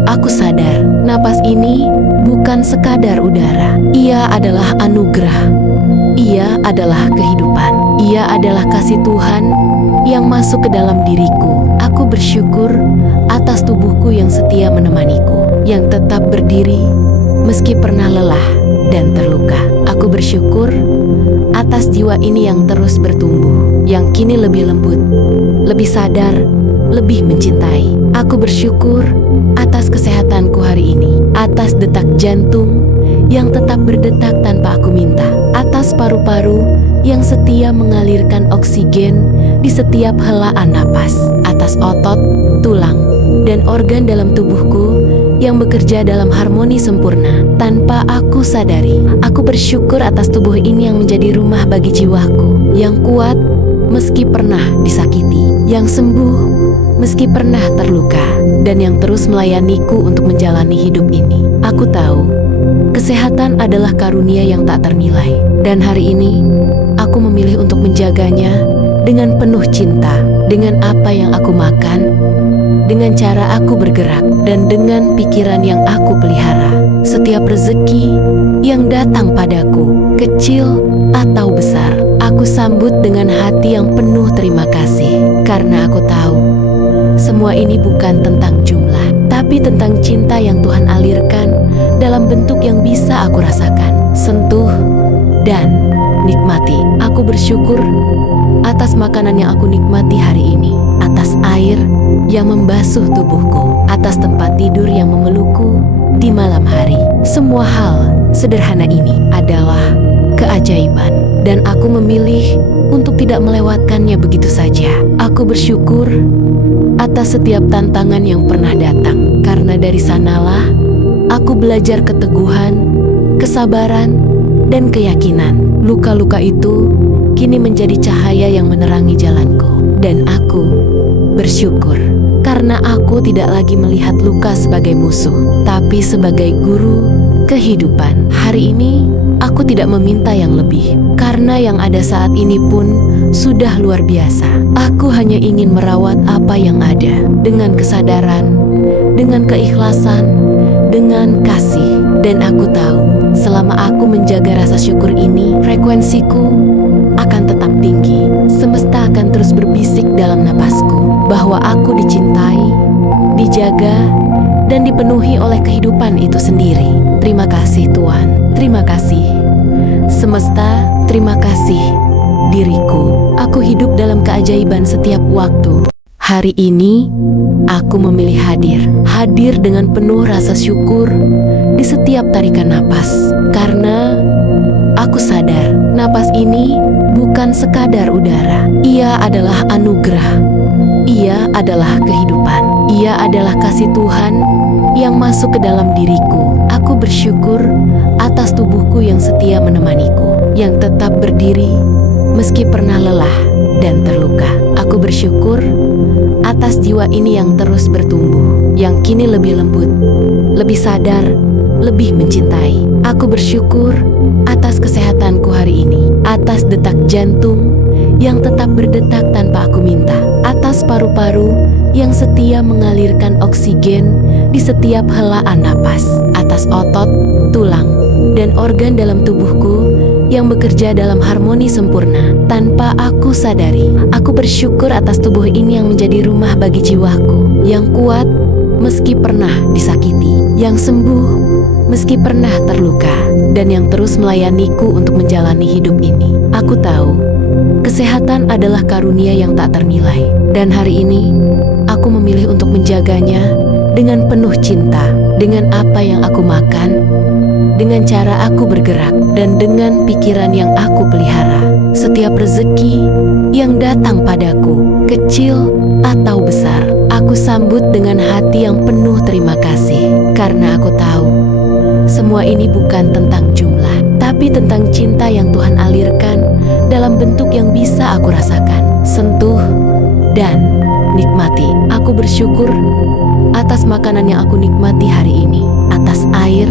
aku sadar napas ini bukan sekadar udara. Ia adalah anugerah, ia adalah kehidupan, ia adalah kasih Tuhan yang masuk ke dalam diriku. Aku bersyukur atas tubuhku yang setia menemaniku, yang tetap berdiri meski pernah lelah dan terluka. Aku bersyukur atas jiwa ini yang terus bertumbuh, yang kini lebih lembut, lebih sadar, lebih mencintai. Aku bersyukur atas kesehatanku hari ini, atas detak jantung yang tetap berdetak tanpa aku minta, atas paru-paru yang setia mengalirkan oksigen di setiap helaan napas, atas otot, tulang, dan organ dalam tubuhku yang bekerja dalam harmoni sempurna tanpa aku sadari. Aku bersyukur atas tubuh ini yang menjadi rumah bagi jiwaku, yang kuat meski pernah disakiti, yang sembuh meski pernah terluka, dan yang terus melayaniku untuk menjalani hidup ini. Aku tahu kesehatan adalah karunia yang tak ternilai, dan hari ini aku memilih untuk menjaganya dengan penuh cinta, dengan apa yang aku makan, dengan cara aku bergerak, dan dengan pikiran yang aku pelihara. Setiap rezeki yang datang padaku, kecil atau besar, aku sambut dengan hati yang penuh terima kasih, karena aku tahu semua ini bukan tentang jumlah, tapi tentang cinta yang Tuhan alirkan dalam bentuk yang bisa aku rasakan, sentuh, dan nikmati. Aku bersyukur atas makanan yang aku nikmati hari ini, atas air yang membasuh tubuhku, atas tempat tidur yang memelukku di malam hari. Semua hal sederhana ini adalah keajaiban, dan aku memilih untuk tidak melewatkannya begitu saja. Aku bersyukur atas setiap tantangan yang pernah datang, karena dari sanalah aku belajar keteguhan, kesabaran, dan keyakinan. Luka-luka itu kini menjadi cahaya yang menerangi jalanku, dan aku bersyukur karena aku tidak lagi melihat luka sebagai musuh, tapi sebagai guru kehidupan. Hari ini aku tidak meminta yang lebih, karena yang ada saat ini pun sudah luar biasa. Aku hanya ingin merawat apa yang ada dengan kesadaran, dengan keikhlasan, dengan kasih. Dan aku tahu, selama aku menjaga rasa syukur ini, frekuensiku akan tetap tinggi. Semesta akan terus berbisik dalam napasku bahwa aku dicintai, dijaga, dan dipenuhi oleh kehidupan itu sendiri. Terima kasih Tuhan, terima kasih semesta, terima kasih diriku. Aku hidup dalam keajaiban setiap waktu. Hari ini aku memilih hadir dengan penuh rasa syukur di setiap tarikan napas, karena aku sadar napas ini bukan sekadar udara. Ia adalah anugerah, ia adalah kehidupan, ia adalah kasih Tuhan yang masuk ke dalam diriku. Aku bersyukur atas tubuhku yang setia menemaniku, yang tetap berdiri meski pernah lelah dan terluka. Aku bersyukur atas jiwa ini yang terus bertumbuh, yang kini lebih lembut, lebih sadar, lebih mencintai. Aku bersyukur atas kesehatanku hari ini, atas detak jantung yang tetap berdetak tanpa aku minta, atas paru-paru yang setia mengalirkan oksigen di setiap helaan napas, atas otot, tulang, dan organ dalam tubuhku yang bekerja dalam harmoni sempurna tanpa aku sadari. Aku bersyukur atas tubuh ini yang menjadi rumah bagi jiwaku, yang kuat meski pernah disakiti, yang sembuh meski pernah terluka, dan yang terus melayaniku untuk menjalani hidup ini. Aku tahu kesehatan adalah karunia yang tak ternilai, dan hari ini aku memilih untuk menjaganya dengan penuh cinta, dengan apa yang aku makan, dengan cara aku bergerak, dan dengan pikiran yang aku pelihara. Setiap rezeki yang datang padaku, kecil atau besar, aku sambut dengan hati yang penuh terima kasih, karena aku tahu semua ini bukan tentang jumlah, tapi tentang cinta yang Tuhan alirkan dalam bentuk yang bisa aku rasakan, sentuh, dan nikmati. Aku bersyukur atas makanan yang aku nikmati hari ini, atas air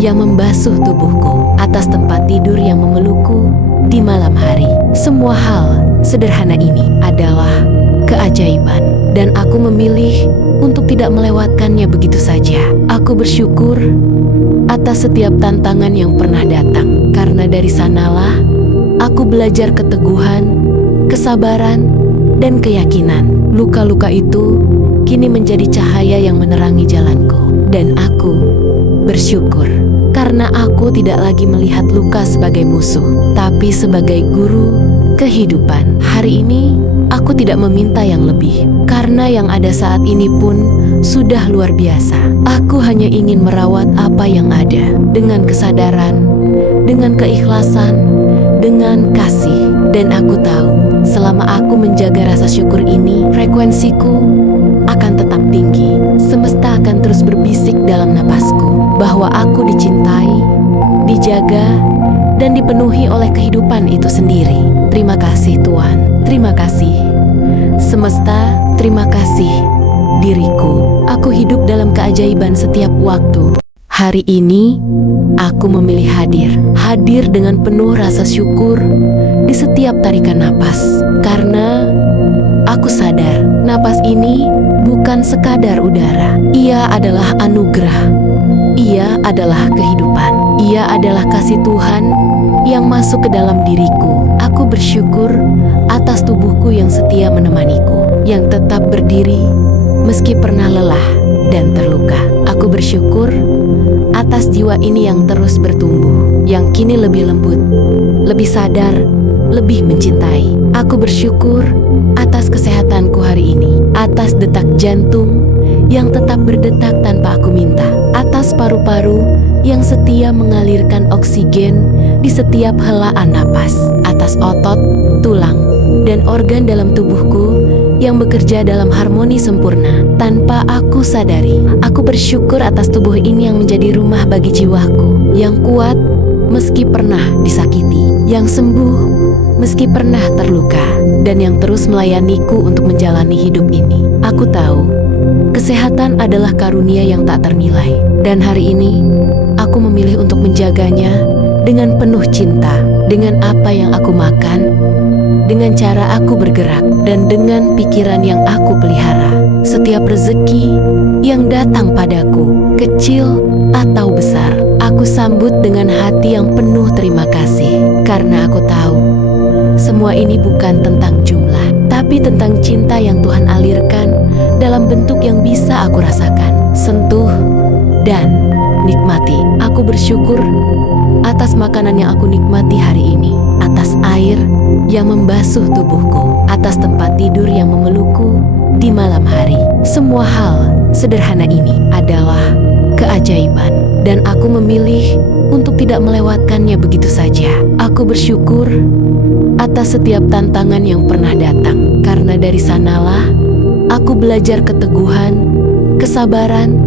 yang membasuh tubuhku, atas tempat tidur yang memelukku di malam hari. Semua hal sederhana ini adalah keajaiban, dan aku memilih untuk tidak melewatkannya begitu saja. Aku bersyukur atas setiap tantangan yang pernah datang, karena dari sanalah aku belajar keteguhan, kesabaran, dan keyakinan. Luka-luka itu kini menjadi cahaya yang menerangi jalanku, dan aku bersyukur karena aku tidak lagi melihat luka sebagai musuh, tapi sebagai guru kehidupan. Hari ini aku tidak meminta yang lebih, karena yang ada saat ini pun sudah luar biasa. Aku hanya ingin merawat apa yang ada dengan kesadaran, dengan keikhlasan, dengan kasih. Dan aku tahu selama aku menjaga rasa syukur ini, frekuensiku akan tetap tinggi. Semesta akan terus berbisik dalam napasku bahwa aku dicintai, dijaga, dan dipenuhi oleh kehidupan itu sendiri. Terima kasih Tuhan, terima kasih semesta, terima kasih diriku. Aku hidup dalam keajaiban setiap waktu. Hari ini aku memilih hadir dengan penuh rasa syukur di setiap tarikan napas, karena aku sadar napas ini bukan sekadar udara. Ia adalah anugerah, ia adalah kehidupan, ia adalah kasih Tuhan yang masuk ke dalam diriku. Aku bersyukur atas tubuhku yang setia menemaniku, yang tetap berdiri meski pernah lelah dan terluka. Aku bersyukur atas jiwa ini yang terus bertumbuh, yang kini lebih lembut, lebih sadar, lebih mencintai. Aku bersyukur atas kesehatanku hari ini, atas detak jantung yang tetap berdetak tanpa aku minta, atas paru-paru yang setia mengalirkan oksigen di setiap helaan napas, atas otot, tulang, dan organ dalam tubuhku yang bekerja dalam harmoni sempurna tanpa aku sadari. Aku bersyukur atas tubuh ini yang menjadi rumah bagi jiwaku, yang kuat meski pernah disakiti, yang sembuh meski pernah terluka, dan yang terus melayaniku untuk menjalani hidup ini. Aku tahu kesehatan adalah karunia yang tak ternilai, dan hari ini aku memilih untuk menjaganya dengan penuh cinta, dengan apa yang aku makan, dengan cara aku bergerak, dan dengan pikiran yang aku pelihara. Setiap rezeki yang datang padaku, kecil atau besar, aku sambut dengan hati yang penuh terima kasih, karena aku tahu semua ini bukan tentang jumlah, tapi tentang cinta yang Tuhan alirkan dalam bentuk yang bisa aku rasakan, sentuh, dan nikmati. Aku bersyukur atas makanan yang aku nikmati hari ini, atas air yang membasuh tubuhku, atas tempat tidur yang memelukku di malam hari. Semua hal sederhana ini adalah keajaiban, dan aku memilih untuk tidak melewatkannya begitu saja. Aku bersyukur atas setiap tantangan yang pernah datang, karena dari sanalah aku belajar keteguhan, kesabaran,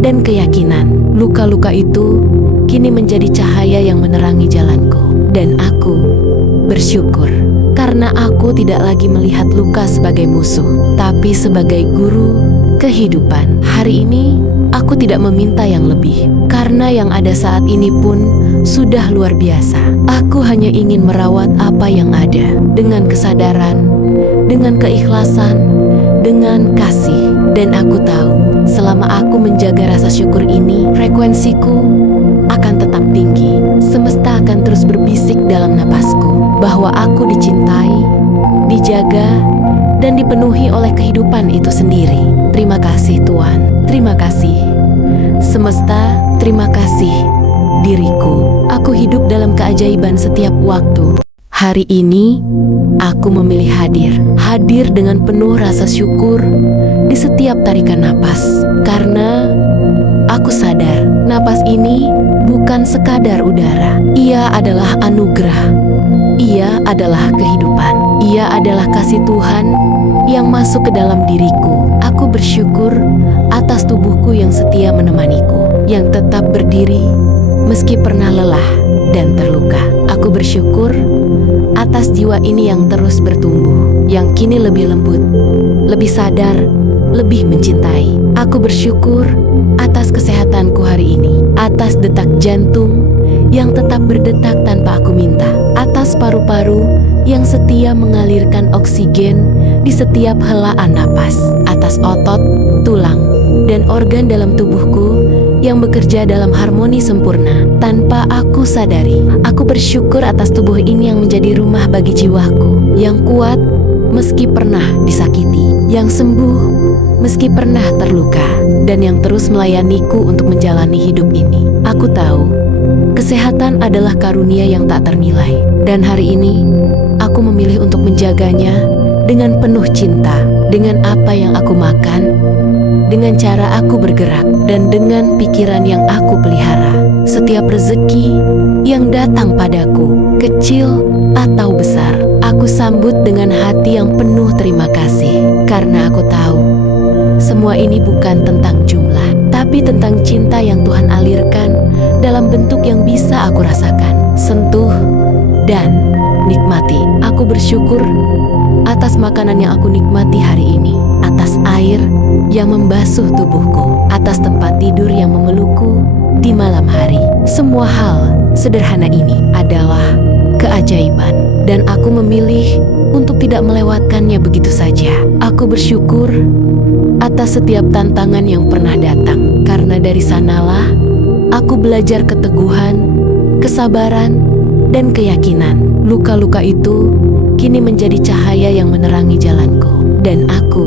dan keyakinan. Luka-luka itu kini menjadi cahaya yang menerangi jalanku, dan aku bersyukur karena aku tidak lagi melihat luka sebagai musuh, tapi sebagai guru kehidupan. Hari ini aku tidak meminta yang lebih, karena yang ada saat ini pun sudah luar biasa. Aku hanya ingin merawat apa yang ada dengan kesadaran, dengan keikhlasan, dengan kasih. Dan aku tahu, selama aku menjaga rasa syukur ini, frekuensiku akan tetap tinggi. Semesta akan terus berbisik dalam napasku bahwa aku dicintai, dijaga, dan dipenuhi oleh kehidupan itu sendiri. Terima kasih Tuhan, terima kasih semesta, terima kasih diriku. Aku hidup dalam keajaiban setiap waktu. Hari ini, aku memilih hadir dengan penuh rasa syukur di setiap tarikan napas. Karena aku sadar, napas ini bukan sekadar udara. Ia adalah anugerah. Ia adalah kehidupan. Ia adalah kasih Tuhan yang masuk ke dalam diriku. Aku bersyukur atas tubuhku yang setia menemaniku, yang tetap berdiri meski pernah lelah dan terluka. Aku bersyukur atas jiwa ini yang terus bertumbuh, yang kini lebih lembut, lebih sadar, lebih mencintai. Aku bersyukur atas kesehatanku hari ini, atas detak jantung yang tetap berdetak tanpa aku minta, atas paru-paru yang setia mengalirkan oksigen di setiap helaan napas, atas otot, tulang, dan organ dalam tubuhku yang bekerja dalam harmoni sempurna tanpa aku sadari. Aku bersyukur atas tubuh ini yang menjadi rumah bagi jiwaku, yang kuat meski pernah disakiti, yang sembuh meski pernah terluka, dan yang terus melayaniku untuk menjalani hidup ini. Aku tahu, kesehatan adalah karunia yang tak ternilai, dan hari ini aku memilih untuk menjaganya dengan penuh cinta, dengan apa yang aku makan, dengan cara aku bergerak, dan dengan pikiran yang aku pelihara. Setiap rezeki yang datang padaku, kecil atau besar, aku sambut dengan hati yang penuh terima kasih. Karena aku tahu, semua ini bukan tentang jumlah, tapi tentang cinta yang Tuhan alirkan dalam bentuk yang bisa aku rasakan, sentuh, dan nikmati. Aku bersyukur atas makanan yang aku nikmati hari ini, atas air yang membasuh tubuhku, atas tempat tidur yang memelukku di malam hari. Semua hal sederhana ini adalah keajaiban, dan aku memilih untuk tidak melewatkannya begitu saja. Aku bersyukur atas setiap tantangan yang pernah datang, karena dari sanalah aku belajar keteguhan, kesabaran, dan keyakinan. Luka-luka itu kini menjadi cahaya yang menerangi jalanku, dan aku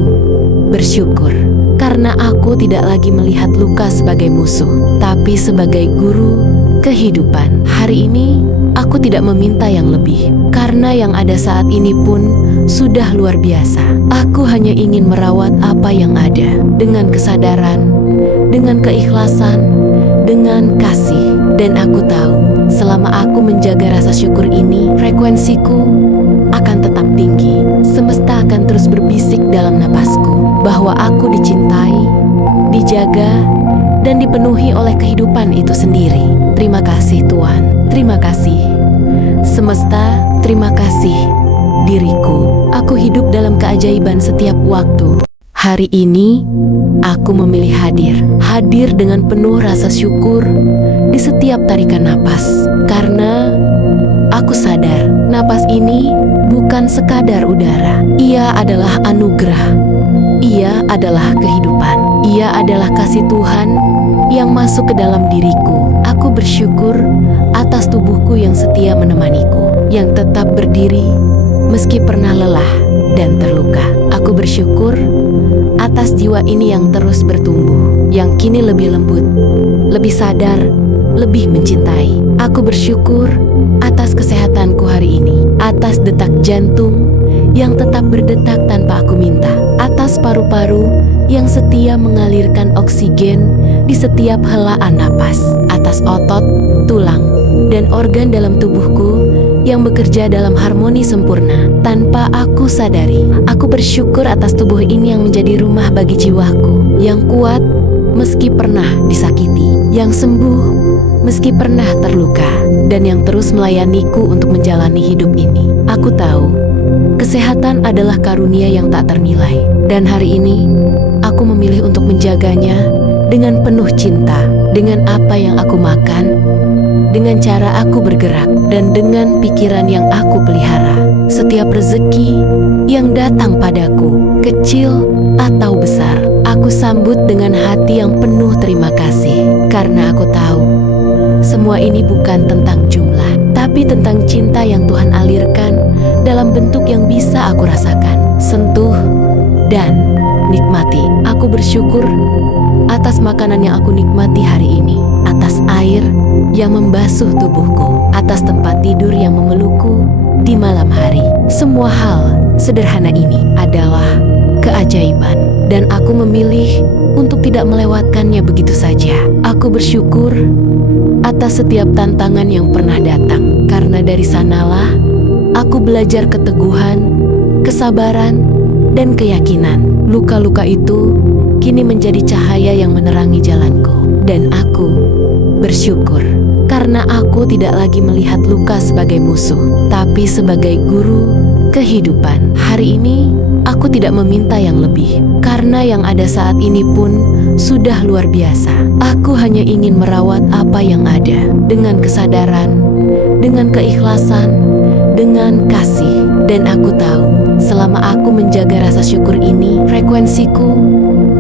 bersyukur karena aku tidak lagi melihat luka sebagai musuh, tapi sebagai guru kehidupan. Hari ini aku tidak meminta yang lebih, karena yang ada saat ini pun sudah luar biasa. Aku hanya ingin merawat apa yang ada dengan kesadaran, dengan keikhlasan, dengan kasih. Dan aku tahu, selama aku menjaga rasa syukur ini, frekuensiku akan tetap tinggi. Semesta akan terus berbisik dalam napasku bahwa aku dicintai, dijaga, dan dipenuhi oleh kehidupan itu sendiri. Terima kasih Tuhan, terima kasih semesta, terima kasih diriku. Aku hidup dalam keajaiban setiap waktu. Hari ini, aku memilih hadir dengan penuh rasa syukur di setiap tarikan napas. Karena aku sadar, napas ini bukan sekadar udara. Ia adalah anugerah. Ia adalah kehidupan. Ia adalah kasih Tuhan yang masuk ke dalam diriku. Aku bersyukur atas tubuhku yang setia menemaniku, yang tetap berdiri meski pernah lelah dan terluka. Aku bersyukur atas jiwa ini yang terus bertumbuh, yang kini lebih lembut, lebih sadar, lebih mencintai. Aku bersyukur atas kesehatanku hari ini, atas detak jantung yang tetap berdetak tanpa aku minta, atas paru-paru yang setia mengalirkan oksigen di setiap helaan napas, atas otot, tulang, dan organ dalam tubuhku yang bekerja dalam harmoni sempurna tanpa aku sadari. Aku bersyukur atas tubuh ini yang menjadi rumah bagi jiwaku, yang kuat meski pernah disakiti, yang sembuh meski pernah terluka, dan yang terus melayaniku untuk menjalani hidup ini. Aku tahu, kesehatan adalah karunia yang tak ternilai, dan hari ini aku memilih untuk menjaganya dengan penuh cinta, dengan apa yang aku makan, dengan cara aku bergerak, dan dengan pikiran yang aku pelihara. Setiap rezeki yang datang padaku, kecil atau besar, aku sambut dengan hati yang penuh terima kasih. Karena aku tahu, semua ini bukan tentang jumlah, tapi tentang cinta yang Tuhan alirkan dalam bentuk yang bisa aku rasakan, sentuh, dan nikmati. Aku bersyukur atas makanan yang aku nikmati hari ini, atas air yang membasuh tubuhku, atas tempat tidur yang memelukku di malam hari. Semua hal sederhana ini adalah keajaiban, dan aku memilih untuk tidak melewatkannya begitu saja. Aku bersyukur atas setiap tantangan yang pernah datang, karena dari sanalah aku belajar keteguhan, kesabaran, dan keyakinan. Luka-luka itu kini menjadi cahaya yang menerangi jalanku, dan aku bersyukur karena aku tidak lagi melihat luka sebagai musuh, tapi sebagai guru kehidupan. Hari ini aku tidak meminta yang lebih, karena yang ada saat ini pun sudah luar biasa. Aku hanya ingin merawat apa yang ada dengan kesadaran, dengan keikhlasan, dengan kasih. Dan aku tahu, selama aku menjaga rasa syukur ini, frekuensiku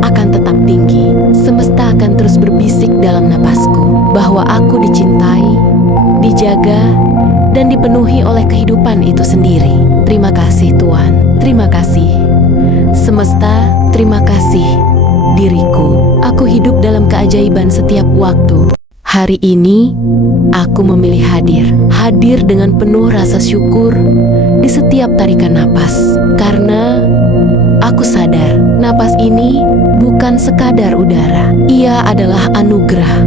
akan tetap tinggi. Semesta akan terus berbisik dalam napasku bahwa aku dicintai, dijaga, dan dipenuhi oleh kehidupan itu sendiri. Terima kasih Tuhan, terima kasih semesta, terima kasih diriku. Aku hidup dalam keajaiban setiap waktu. Hari ini aku memilih hadir dengan penuh rasa syukur di setiap tarikan napas, karena aku sadar napas ini bukan sekadar udara. Ia adalah anugerah,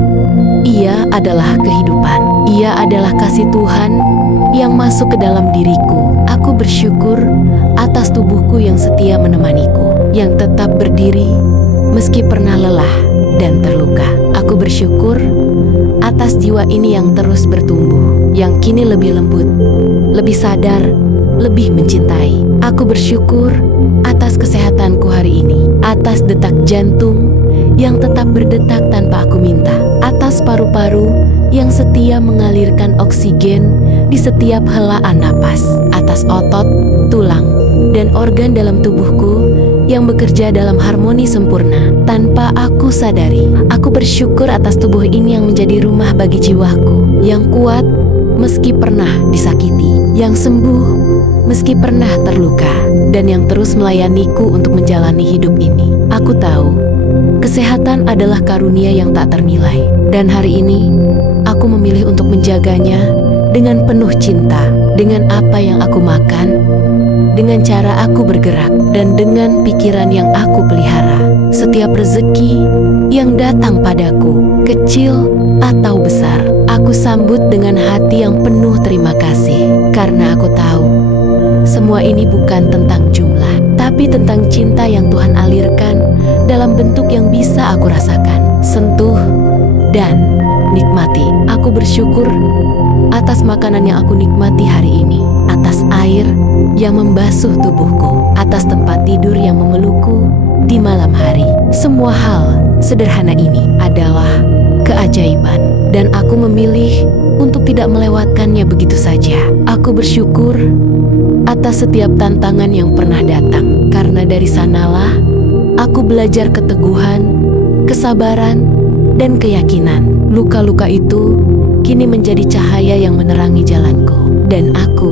ia adalah kehidupan, ia adalah kasih Tuhan yang masuk ke dalam diriku. Aku bersyukur atas tubuhku yang setia menemaniku, yang tetap berdiri meski pernah lelah dan terluka. Aku bersyukur atas jiwa ini yang terus bertumbuh, yang kini lebih lembut, lebih sadar, lebih mencintai. Aku bersyukur atas kesehatanku hari ini, atas detak jantung yang tetap berdetak tanpa aku minta, atas paru-paru yang setia mengalirkan oksigen di setiap helaan napas, atas otot, tulang, dan organ dalam tubuhku yang bekerja dalam harmoni sempurna tanpa aku sadari. Aku bersyukur atas tubuh ini yang menjadi rumah bagi jiwaku, yang kuat meski pernah disakiti, yang sembuh meski pernah terluka, dan yang terus melayaniku untuk menjalani hidup ini. Aku tahu kesehatan adalah karunia yang tak ternilai, dan hari ini aku memilih untuk menjaganya dengan penuh cinta, dengan apa yang aku makan, dengan cara aku bergerak, dan dengan pikiran yang aku pelihara. Setiap rezeki yang datang padaku, kecil atau besar, aku sambut dengan hati yang penuh terima kasih. Karena aku tahu, semua ini bukan tentang jumlah, tapi tentang cinta yang Tuhan alirkan dalam bentuk yang bisa aku rasakan, sentuh, dan nikmati. Aku bersyukur atas makanan yang aku nikmati hari ini, atas air yang membasuh tubuhku, atas tempat tidur yang memelukku di malam hari. Semua hal sederhana ini adalah keajaiban, dan aku memilih untuk tidak melewatkannya begitu saja. Aku bersyukur atas setiap tantangan yang pernah datang, karena dari sanalah aku belajar keteguhan, kesabaran, dan keyakinan. Luka-luka itu kini menjadi cahaya yang menerangi jalanku, dan aku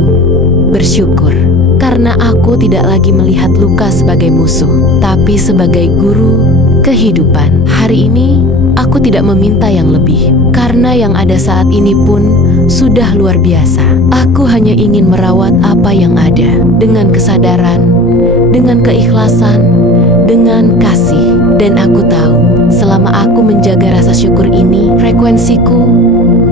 bersyukur karena aku tidak lagi melihat luka sebagai musuh, tapi sebagai guru kehidupan. Hari ini aku tidak meminta yang lebih, karena yang ada saat ini pun sudah luar biasa. Aku hanya ingin merawat apa yang ada dengan kesadaran, dengan keikhlasan, dengan kasih. Dan aku tahu, selama aku menjaga rasa syukur ini, frekuensiku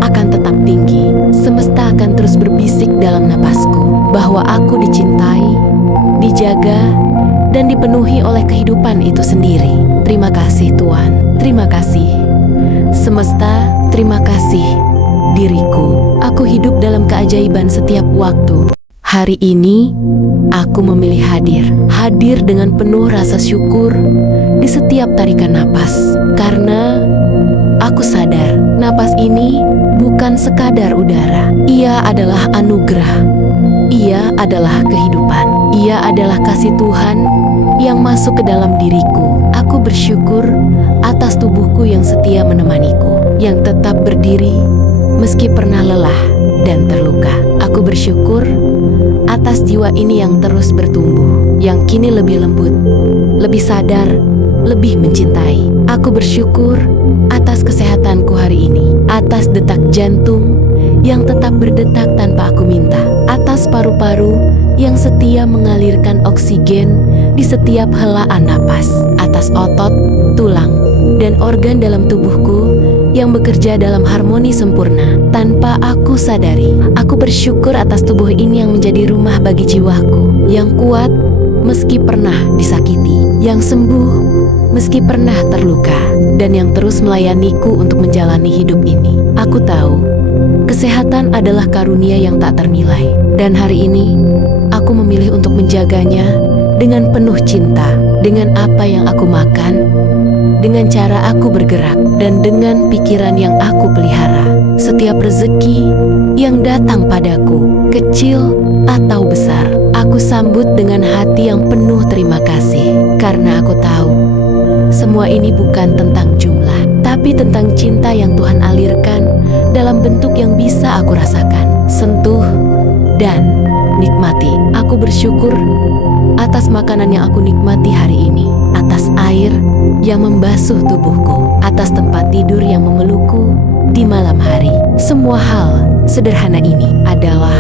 akan tetap tinggi. Semesta akan terus berbisik dalam napasku bahwa aku dicintai, dijaga, dan dipenuhi oleh kehidupan itu sendiri. Terima kasih Tuhan, terima kasih semesta, terima kasih diriku. Aku hidup dalam keajaiban setiap waktu. Hari ini, aku memilih hadir dengan penuh rasa syukur di setiap tarikan napas. Karena aku sadar, napas ini bukan sekadar udara. Ia adalah anugerah. Ia adalah kehidupan. Ia adalah kasih Tuhan yang masuk ke dalam diriku. Aku bersyukur atas tubuhku yang setia menemaniku, yang tetap berdiri meski pernah lelah dan terluka. Aku bersyukur atas jiwa ini yang terus bertumbuh, yang kini lebih lembut, lebih sadar, lebih mencintai. Aku bersyukur atas kesehatanku hari ini, atas detak jantung yang tetap berdetak tanpa aku minta, atas paru-paru yang setia mengalirkan oksigen di setiap helaan napas, atas otot, tulang, dan organ dalam tubuhku yang bekerja dalam harmoni sempurna tanpa aku sadari. Aku bersyukur atas tubuh ini yang menjadi rumah bagi jiwaku, yang kuat meski pernah disakiti, yang sembuh meski pernah terluka, dan yang terus melayaniku untuk menjalani hidup ini. Aku tahu, kesehatan adalah karunia yang tak ternilai, dan hari ini aku memilih untuk menjaganya dengan penuh cinta, dengan apa yang aku makan, dengan cara aku bergerak, dan dengan pikiran yang aku pelihara. Setiap rezeki yang datang padaku, kecil atau besar, aku sambut dengan hati yang penuh terima kasih. Karena aku tahu, semua ini bukan tentang jumlah, tapi tentang cinta yang Tuhan alirkan dalam bentuk yang bisa aku rasakan, sentuh, dan nikmati. Aku bersyukur atas makanan yang aku nikmati hari ini, atas air yang membasuh tubuhku, atas tempat tidur yang memelukku di malam hari. Semua hal sederhana ini adalah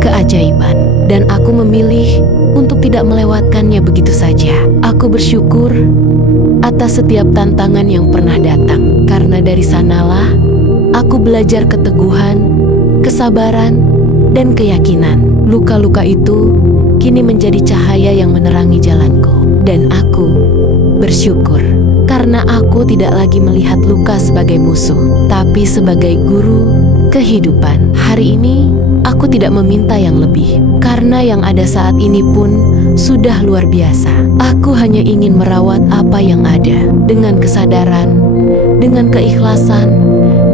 keajaiban, dan aku memilih untuk tidak melewatkannya begitu saja. Aku bersyukur atas setiap tantangan yang pernah datang, karena dari sanalah aku belajar keteguhan, kesabaran, dan keyakinan. Luka-luka itu kini menjadi cahaya yang menerangi jalanku, dan aku bersyukur karena aku tidak lagi melihat luka sebagai musuh, tapi sebagai guru kehidupan. Hari ini aku tidak meminta yang lebih, karena yang ada saat ini pun sudah luar biasa. Aku hanya ingin merawat apa yang ada dengan kesadaran, dengan keikhlasan,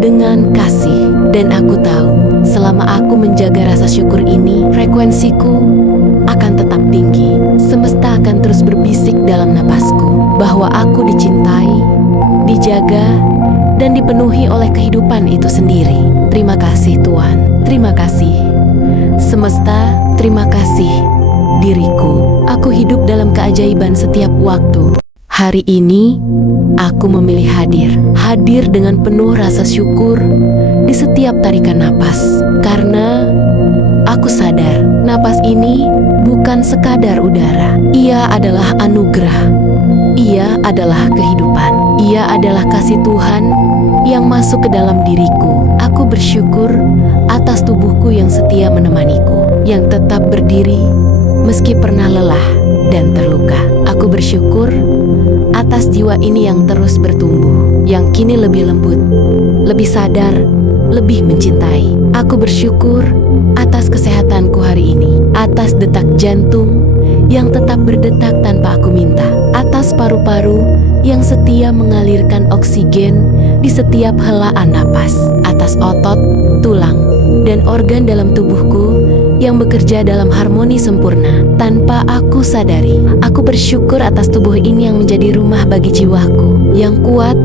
dengan kasih. Dan aku tahu, selama aku menjaga rasa syukur ini, frekuensiku akan tetap tinggi. Semesta akan terus berbisik dalam napasku bahwa aku dicintai, dijaga, dan dipenuhi oleh kehidupan itu sendiri. Terima kasih Tuhan, terima kasih semesta, terima kasih diriku. Aku hidup dalam keajaiban setiap waktu. Hari ini, aku memilih hadir dengan penuh rasa syukur di setiap tarikan napas. Karena aku sadar, napas ini bukan sekadar udara. Ia adalah anugerah. Ia adalah kehidupan. Ia adalah kasih Tuhan yang masuk ke dalam diriku. Aku bersyukur atas tubuhku yang setia menemaniku, yang tetap berdiri meski pernah lelah dan terluka. Aku bersyukur atas jiwa ini yang terus bertumbuh, yang kini lebih lembut, lebih sadar, lebih mencintai. Aku bersyukur atas kesehatanku hari ini, atas detak jantung yang tetap berdetak tanpa aku minta, atas paru-paru yang setia mengalirkan oksigen di setiap helaan napas, atas otot, tulang, dan organ dalam tubuhku yang bekerja dalam harmoni sempurna tanpa aku sadari. Aku bersyukur atas tubuh ini yang menjadi rumah bagi jiwaku, yang kuat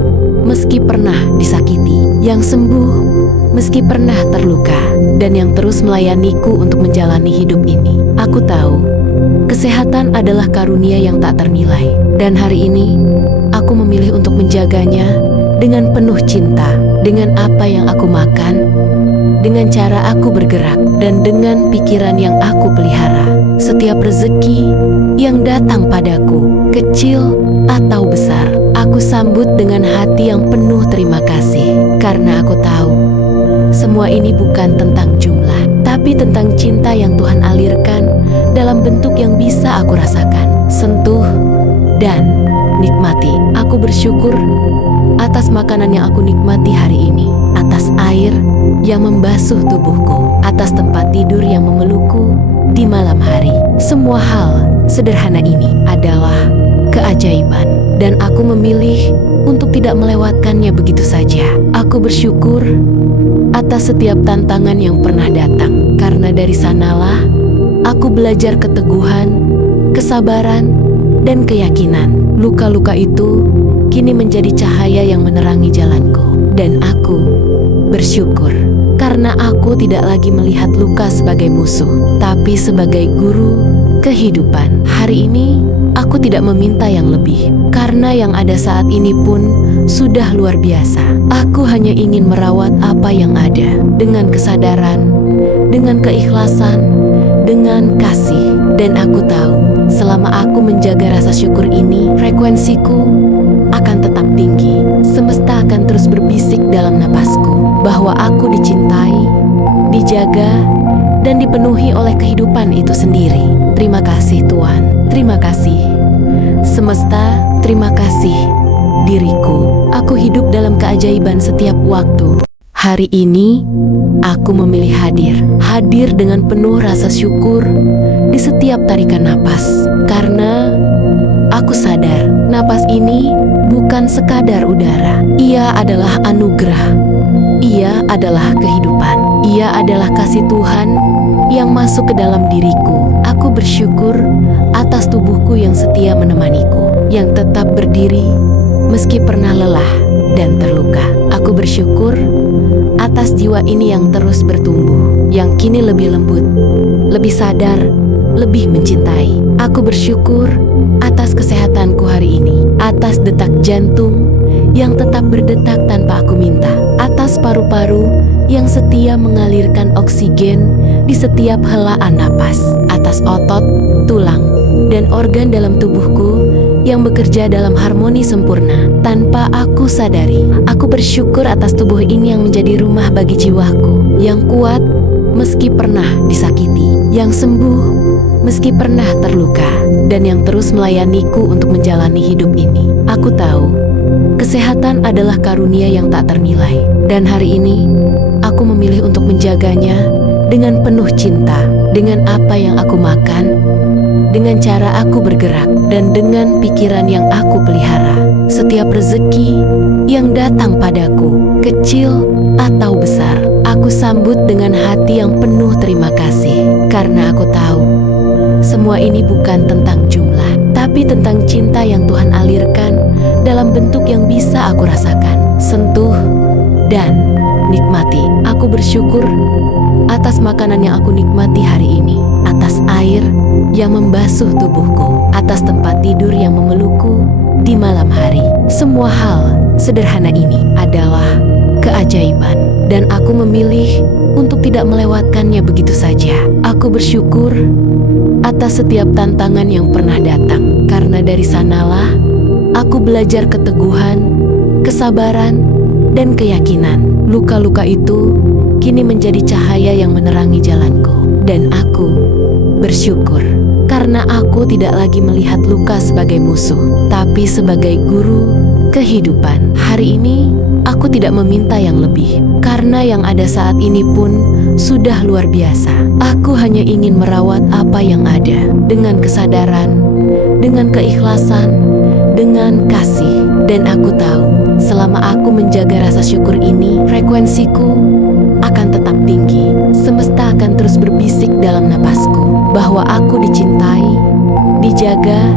meski pernah disakiti, yang sembuh meski pernah terluka, dan yang terus melayaniku untuk menjalani hidup ini. Aku tahu, kesehatan adalah karunia yang tak ternilai, dan hari ini aku memilih untuk menjaganya dengan penuh cinta, dengan apa yang aku makan, dengan cara aku bergerak, dan dengan pikiran yang aku pelihara. Setiap rezeki yang datang padaku, kecil atau besar, aku sambut dengan hati yang penuh terima kasih. Karena aku tahu, semua ini bukan tentang jumlah, tapi tentang cinta yang Tuhan alirkan dalam bentuk yang bisa aku rasakan, sentuh, dan nikmati. Aku bersyukur atas makanan yang aku nikmati hari ini, atas air yang membasuh tubuhku, atas tempat tidur yang memelukku di malam hari. Semua hal sederhana ini adalah keajaiban, dan aku memilih untuk tidak melewatkannya begitu saja. Aku bersyukur atas setiap tantangan yang pernah datang, karena dari sanalah aku belajar keteguhan, kesabaran, dan keyakinan. Luka-luka itu kini menjadi cahaya yang menerangi jalanku, dan aku bersyukur karena aku tidak lagi melihat luka sebagai musuh, tapi sebagai guru kehidupan. Hari ini aku tidak meminta yang lebih, karena yang ada saat ini pun sudah luar biasa. Aku hanya ingin merawat apa yang ada dengan kesadaran, dengan keikhlasan, dengan kasih. Dan aku tahu, selama aku menjaga rasa syukur ini, frekuensiku akan tetap tinggi. Semesta akan terus berbisik dalam napasku bahwa aku dicintai, dijaga, dan dipenuhi oleh kehidupan itu sendiri. Terima kasih Tuhan, terima kasih semesta, terima kasih diriku. Aku hidup dalam keajaiban setiap waktu. Hari ini aku memilih hadir dengan penuh rasa syukur di setiap tarikan napas, karena aku sadar napas ini bukan sekadar udara. Ia adalah anugerah, ia adalah kehidupan, ia adalah kasih Tuhan yang masuk ke dalam diriku. Aku bersyukur atas tubuhku yang setia menemaniku, yang tetap berdiri meski pernah lelah dan terluka. Aku bersyukur atas jiwa ini yang terus bertumbuh, yang kini lebih lembut, lebih sadar, lebih mencintai. Aku bersyukur atas kesehatanku hari ini, atas detak jantung yang tetap berdetak tanpa aku minta, atas paru-paru yang setia mengalirkan oksigen di setiap helaan napas, atas otot, tulang, dan organ dalam tubuhku yang bekerja dalam harmoni sempurna tanpa aku sadari. Aku bersyukur atas tubuh ini yang menjadi rumah bagi jiwaku, yang kuat meski pernah disakiti, yang sembuh meski pernah terluka, dan yang terus melayaniku untuk menjalani hidup ini. Aku tahu kesehatan adalah karunia yang tak ternilai, dan hari ini aku memilih untuk menjaganya dengan penuh cinta, dengan apa yang aku makan, dengan cara aku bergerak, dan dengan pikiran yang aku pelihara. Setiap rezeki yang datang padaku, kecil atau besar, aku sambut dengan hati yang penuh terima kasih, karena aku tahu semua ini bukan tentang jumlah, tapi tentang cinta yang Tuhan alirkan dalam bentuk yang bisa aku rasakan, sentuh, dan nikmati. Aku bersyukur atas makanan yang aku nikmati hari ini, atas air yang membasuh tubuhku, atas tempat tidur yang memelukku di malam hari. Semua hal sederhana ini adalah keajaiban, dan aku memilih untuk tidak melewatkannya begitu saja. Aku bersyukur atas setiap tantangan yang pernah datang, karena dari sanalah aku belajar keteguhan, kesabaran, dan keyakinan. Luka-luka itu kini menjadi cahaya yang menerangi jalanku, dan aku bersyukur karena aku tidak lagi melihat luka sebagai musuh, tapi sebagai guru kehidupan. Hari ini aku tidak meminta yang lebih, karena yang ada saat ini pun sudah luar biasa. Aku hanya ingin merawat apa yang ada dengan kesadaran, dengan keikhlasan, dengan kasih. Dan aku tahu, selama aku menjaga rasa syukur ini, frekuensiku akan tetap tinggi. Semesta akan terus berbisik dalam napasku bahwa aku dicintai, dijaga,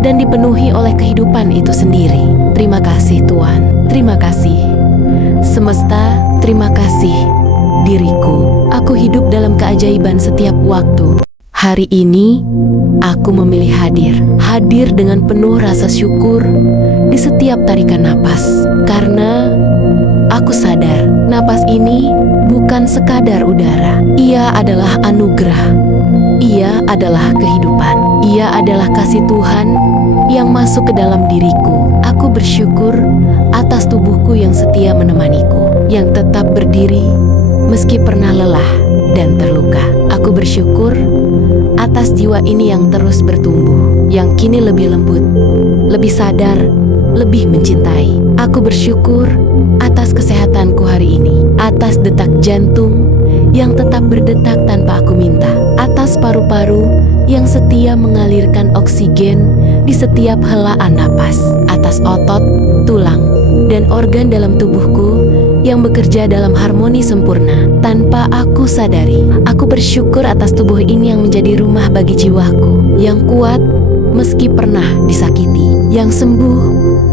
dan dipenuhi oleh kehidupan itu sendiri. Terima kasih Tuhan, terima kasih semesta, terima kasih diriku. Aku hidup dalam keajaiban setiap waktu. Hari ini aku memilih hadir dengan penuh rasa syukur di setiap tarikan napas, karena aku sadar napas ini bukan sekadar udara. Ia adalah anugerah, ia adalah kehidupan, ia adalah kasih Tuhan yang masuk ke dalam diriku. Aku bersyukur atas tubuhku yang setia menemaniku, yang tetap berdiri meski pernah lelah dan terluka. Aku bersyukur atas jiwa ini yang terus bertumbuh, yang kini lebih lembut, lebih sadar, lebih mencintai. Aku bersyukur atas kesehatanku hari ini, atas detak jantung yang tetap berdetak tanpa aku minta, atas paru-paru yang setia mengalirkan oksigen di setiap helaan napas, atas otot, tulang, dan organ dalam tubuhku yang bekerja dalam harmoni sempurna tanpa aku sadari. Aku bersyukur atas tubuh ini yang menjadi rumah bagi jiwaku, yang kuat meski pernah disakiti, yang sembuh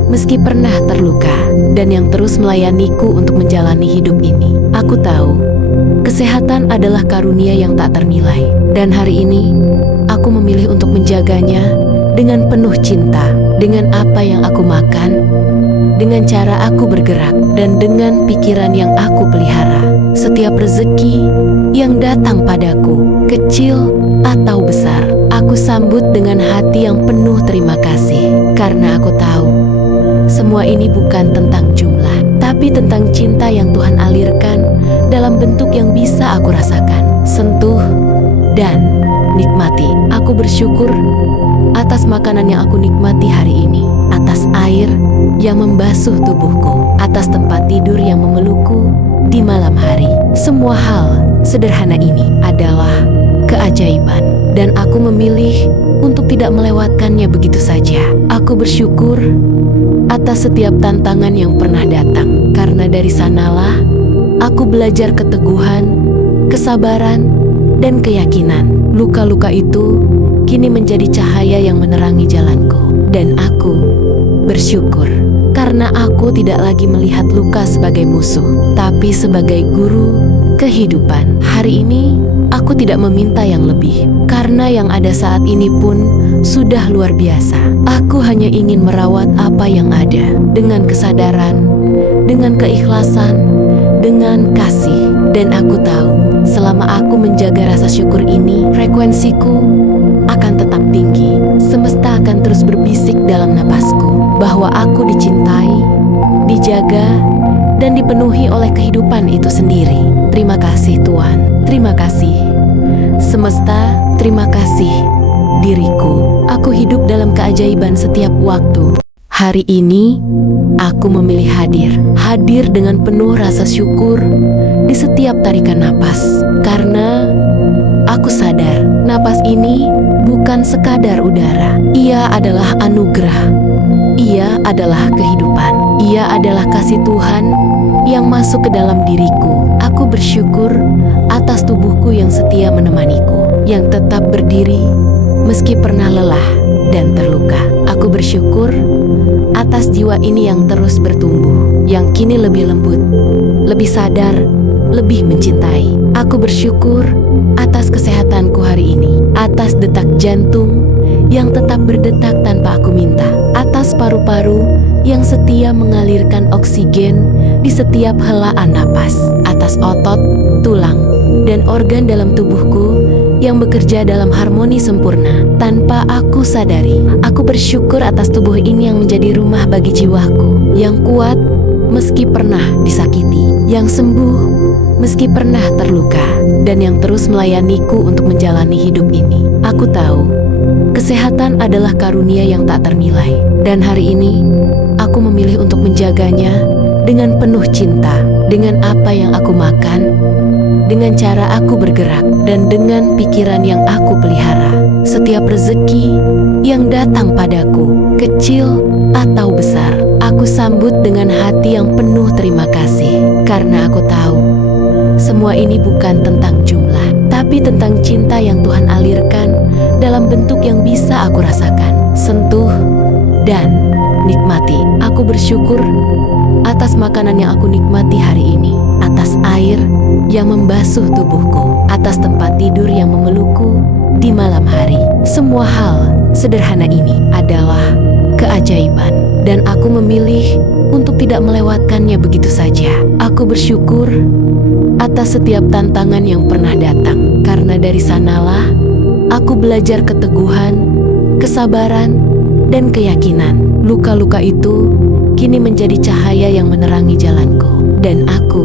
meski pernah terluka, dan yang terus melayaniku untuk menjalani hidup ini. Aku tahu kesehatan adalah karunia yang tak ternilai, dan hari ini aku memilih untuk menjaganya dengan penuh cinta, dengan apa yang aku makan, dengan cara aku bergerak, dan dengan pikiran yang aku pelihara. Setiap rezeki yang datang padaku, kecil atau besar, aku sambut dengan hati yang penuh terima kasih. Karena aku tahu, semua ini bukan tentang jumlah, tapi tentang cinta yang Tuhan alirkan dalam bentuk yang bisa aku rasakan, sentuh, dan nikmati. Aku bersyukur atas makanan yang aku nikmati hari ini, atas air yang membasuh tubuhku, atas tempat tidur yang memelukku di malam hari. Semua hal sederhana ini adalah keajaiban, dan aku memilih untuk tidak melewatkannya begitu saja. Aku bersyukur atas setiap tantangan yang pernah datang, karena dari sanalah aku belajar keteguhan, kesabaran, dan keyakinan. Luka-luka itu kini menjadi cahaya yang menerangi jalanku, dan aku bersyukur karena aku tidak lagi melihat luka sebagai musuh, tapi sebagai guru kehidupan. Hari ini aku tidak meminta yang lebih, karena yang ada saat ini pun sudah luar biasa. Aku hanya ingin merawat apa yang ada dengan kesadaran, dengan keikhlasan, dengan kasih. Dan aku tahu, selama aku menjaga rasa syukur ini, frekuensiku akan tetap tinggi. Semesta akan terus berbisik dalam napasku bahwa aku dicintai, dijaga, dan dipenuhi oleh kehidupan itu sendiri. Terima kasih Tuhan, terima kasih semesta, terima kasih diriku. Aku hidup dalam keajaiban setiap waktu. Hari ini aku memilih hadir dengan penuh rasa syukur di setiap tarikan napas, karena aku sadar napas ini bukan sekadar udara. Ia adalah anugerah, ia adalah kehidupan, ia adalah kasih Tuhan yang masuk ke dalam diriku. Aku bersyukur atas tubuhku yang setia menemaniku, yang tetap berdiri meski pernah lelah dan terluka. Aku bersyukur atas jiwa ini yang terus bertumbuh, yang kini lebih lembut, lebih sadar, lebih mencintai. Aku bersyukur atas kesehatanku hari ini, atas detak jantung yang tetap berdetak tanpa aku minta, atas paru-paru yang setia mengalirkan oksigen di setiap helaan napas, atas otot, tulang, dan organ dalam tubuhku yang bekerja dalam harmoni sempurna tanpa aku sadari. Aku bersyukur atas tubuh ini yang menjadi rumah bagi jiwaku, yang kuat meski pernah disakiti, yang sembuh meski pernah terluka, dan yang terus melayaniku untuk menjalani hidup ini. Aku tahu kesehatan adalah karunia yang tak ternilai, dan hari ini aku memilih untuk menjaganya dengan penuh cinta, dengan apa yang aku makan, dengan cara aku bergerak, dan dengan pikiran yang aku pelihara. Setiap rezeki yang datang padaku, kecil atau besar, aku sambut dengan hati yang penuh terima kasih. Karena aku tahu, semua ini bukan tentang jumlah, tapi tentang cinta yang Tuhan alirkan dalam bentuk yang bisa aku rasakan, sentuh, dan nikmati. Aku bersyukur atas makanan yang aku nikmati hari ini, atas air yang membasuh tubuhku, atas tempat tidur yang memelukku di malam hari. Semua hal sederhana ini adalah keajaiban, dan aku memilih untuk tidak melewatkannya begitu saja. Aku bersyukur atas setiap tantangan yang pernah datang, karena dari sanalah aku belajar keteguhan, kesabaran, dan keyakinan. Luka-luka itu kini menjadi cahaya yang menerangi jalanku, dan aku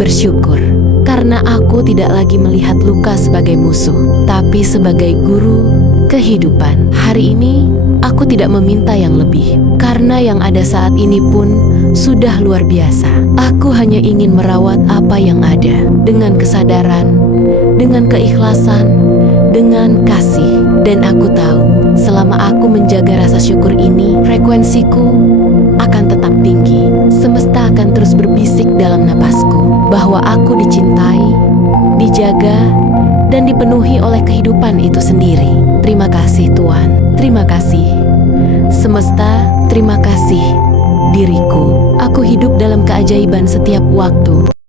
bersyukur karena aku tidak lagi melihat luka sebagai musuh, tapi sebagai guru kehidupan. Hari ini aku tidak meminta yang lebih, karena yang ada saat ini pun sudah luar biasa. Aku hanya ingin merawat apa yang ada dengan kesadaran, dengan keikhlasan, dengan kasih. Dan aku tahu, selama aku menjaga rasa syukur ini, frekuensiku akan tetap tinggi. Semesta akan terus berbisik dalam napasku bahwa aku dicintai, dijaga, dan dipenuhi oleh kehidupan itu sendiri. Terima kasih Tuhan, terima kasih semesta, terima kasih diriku. Aku hidup dalam keajaiban setiap waktu.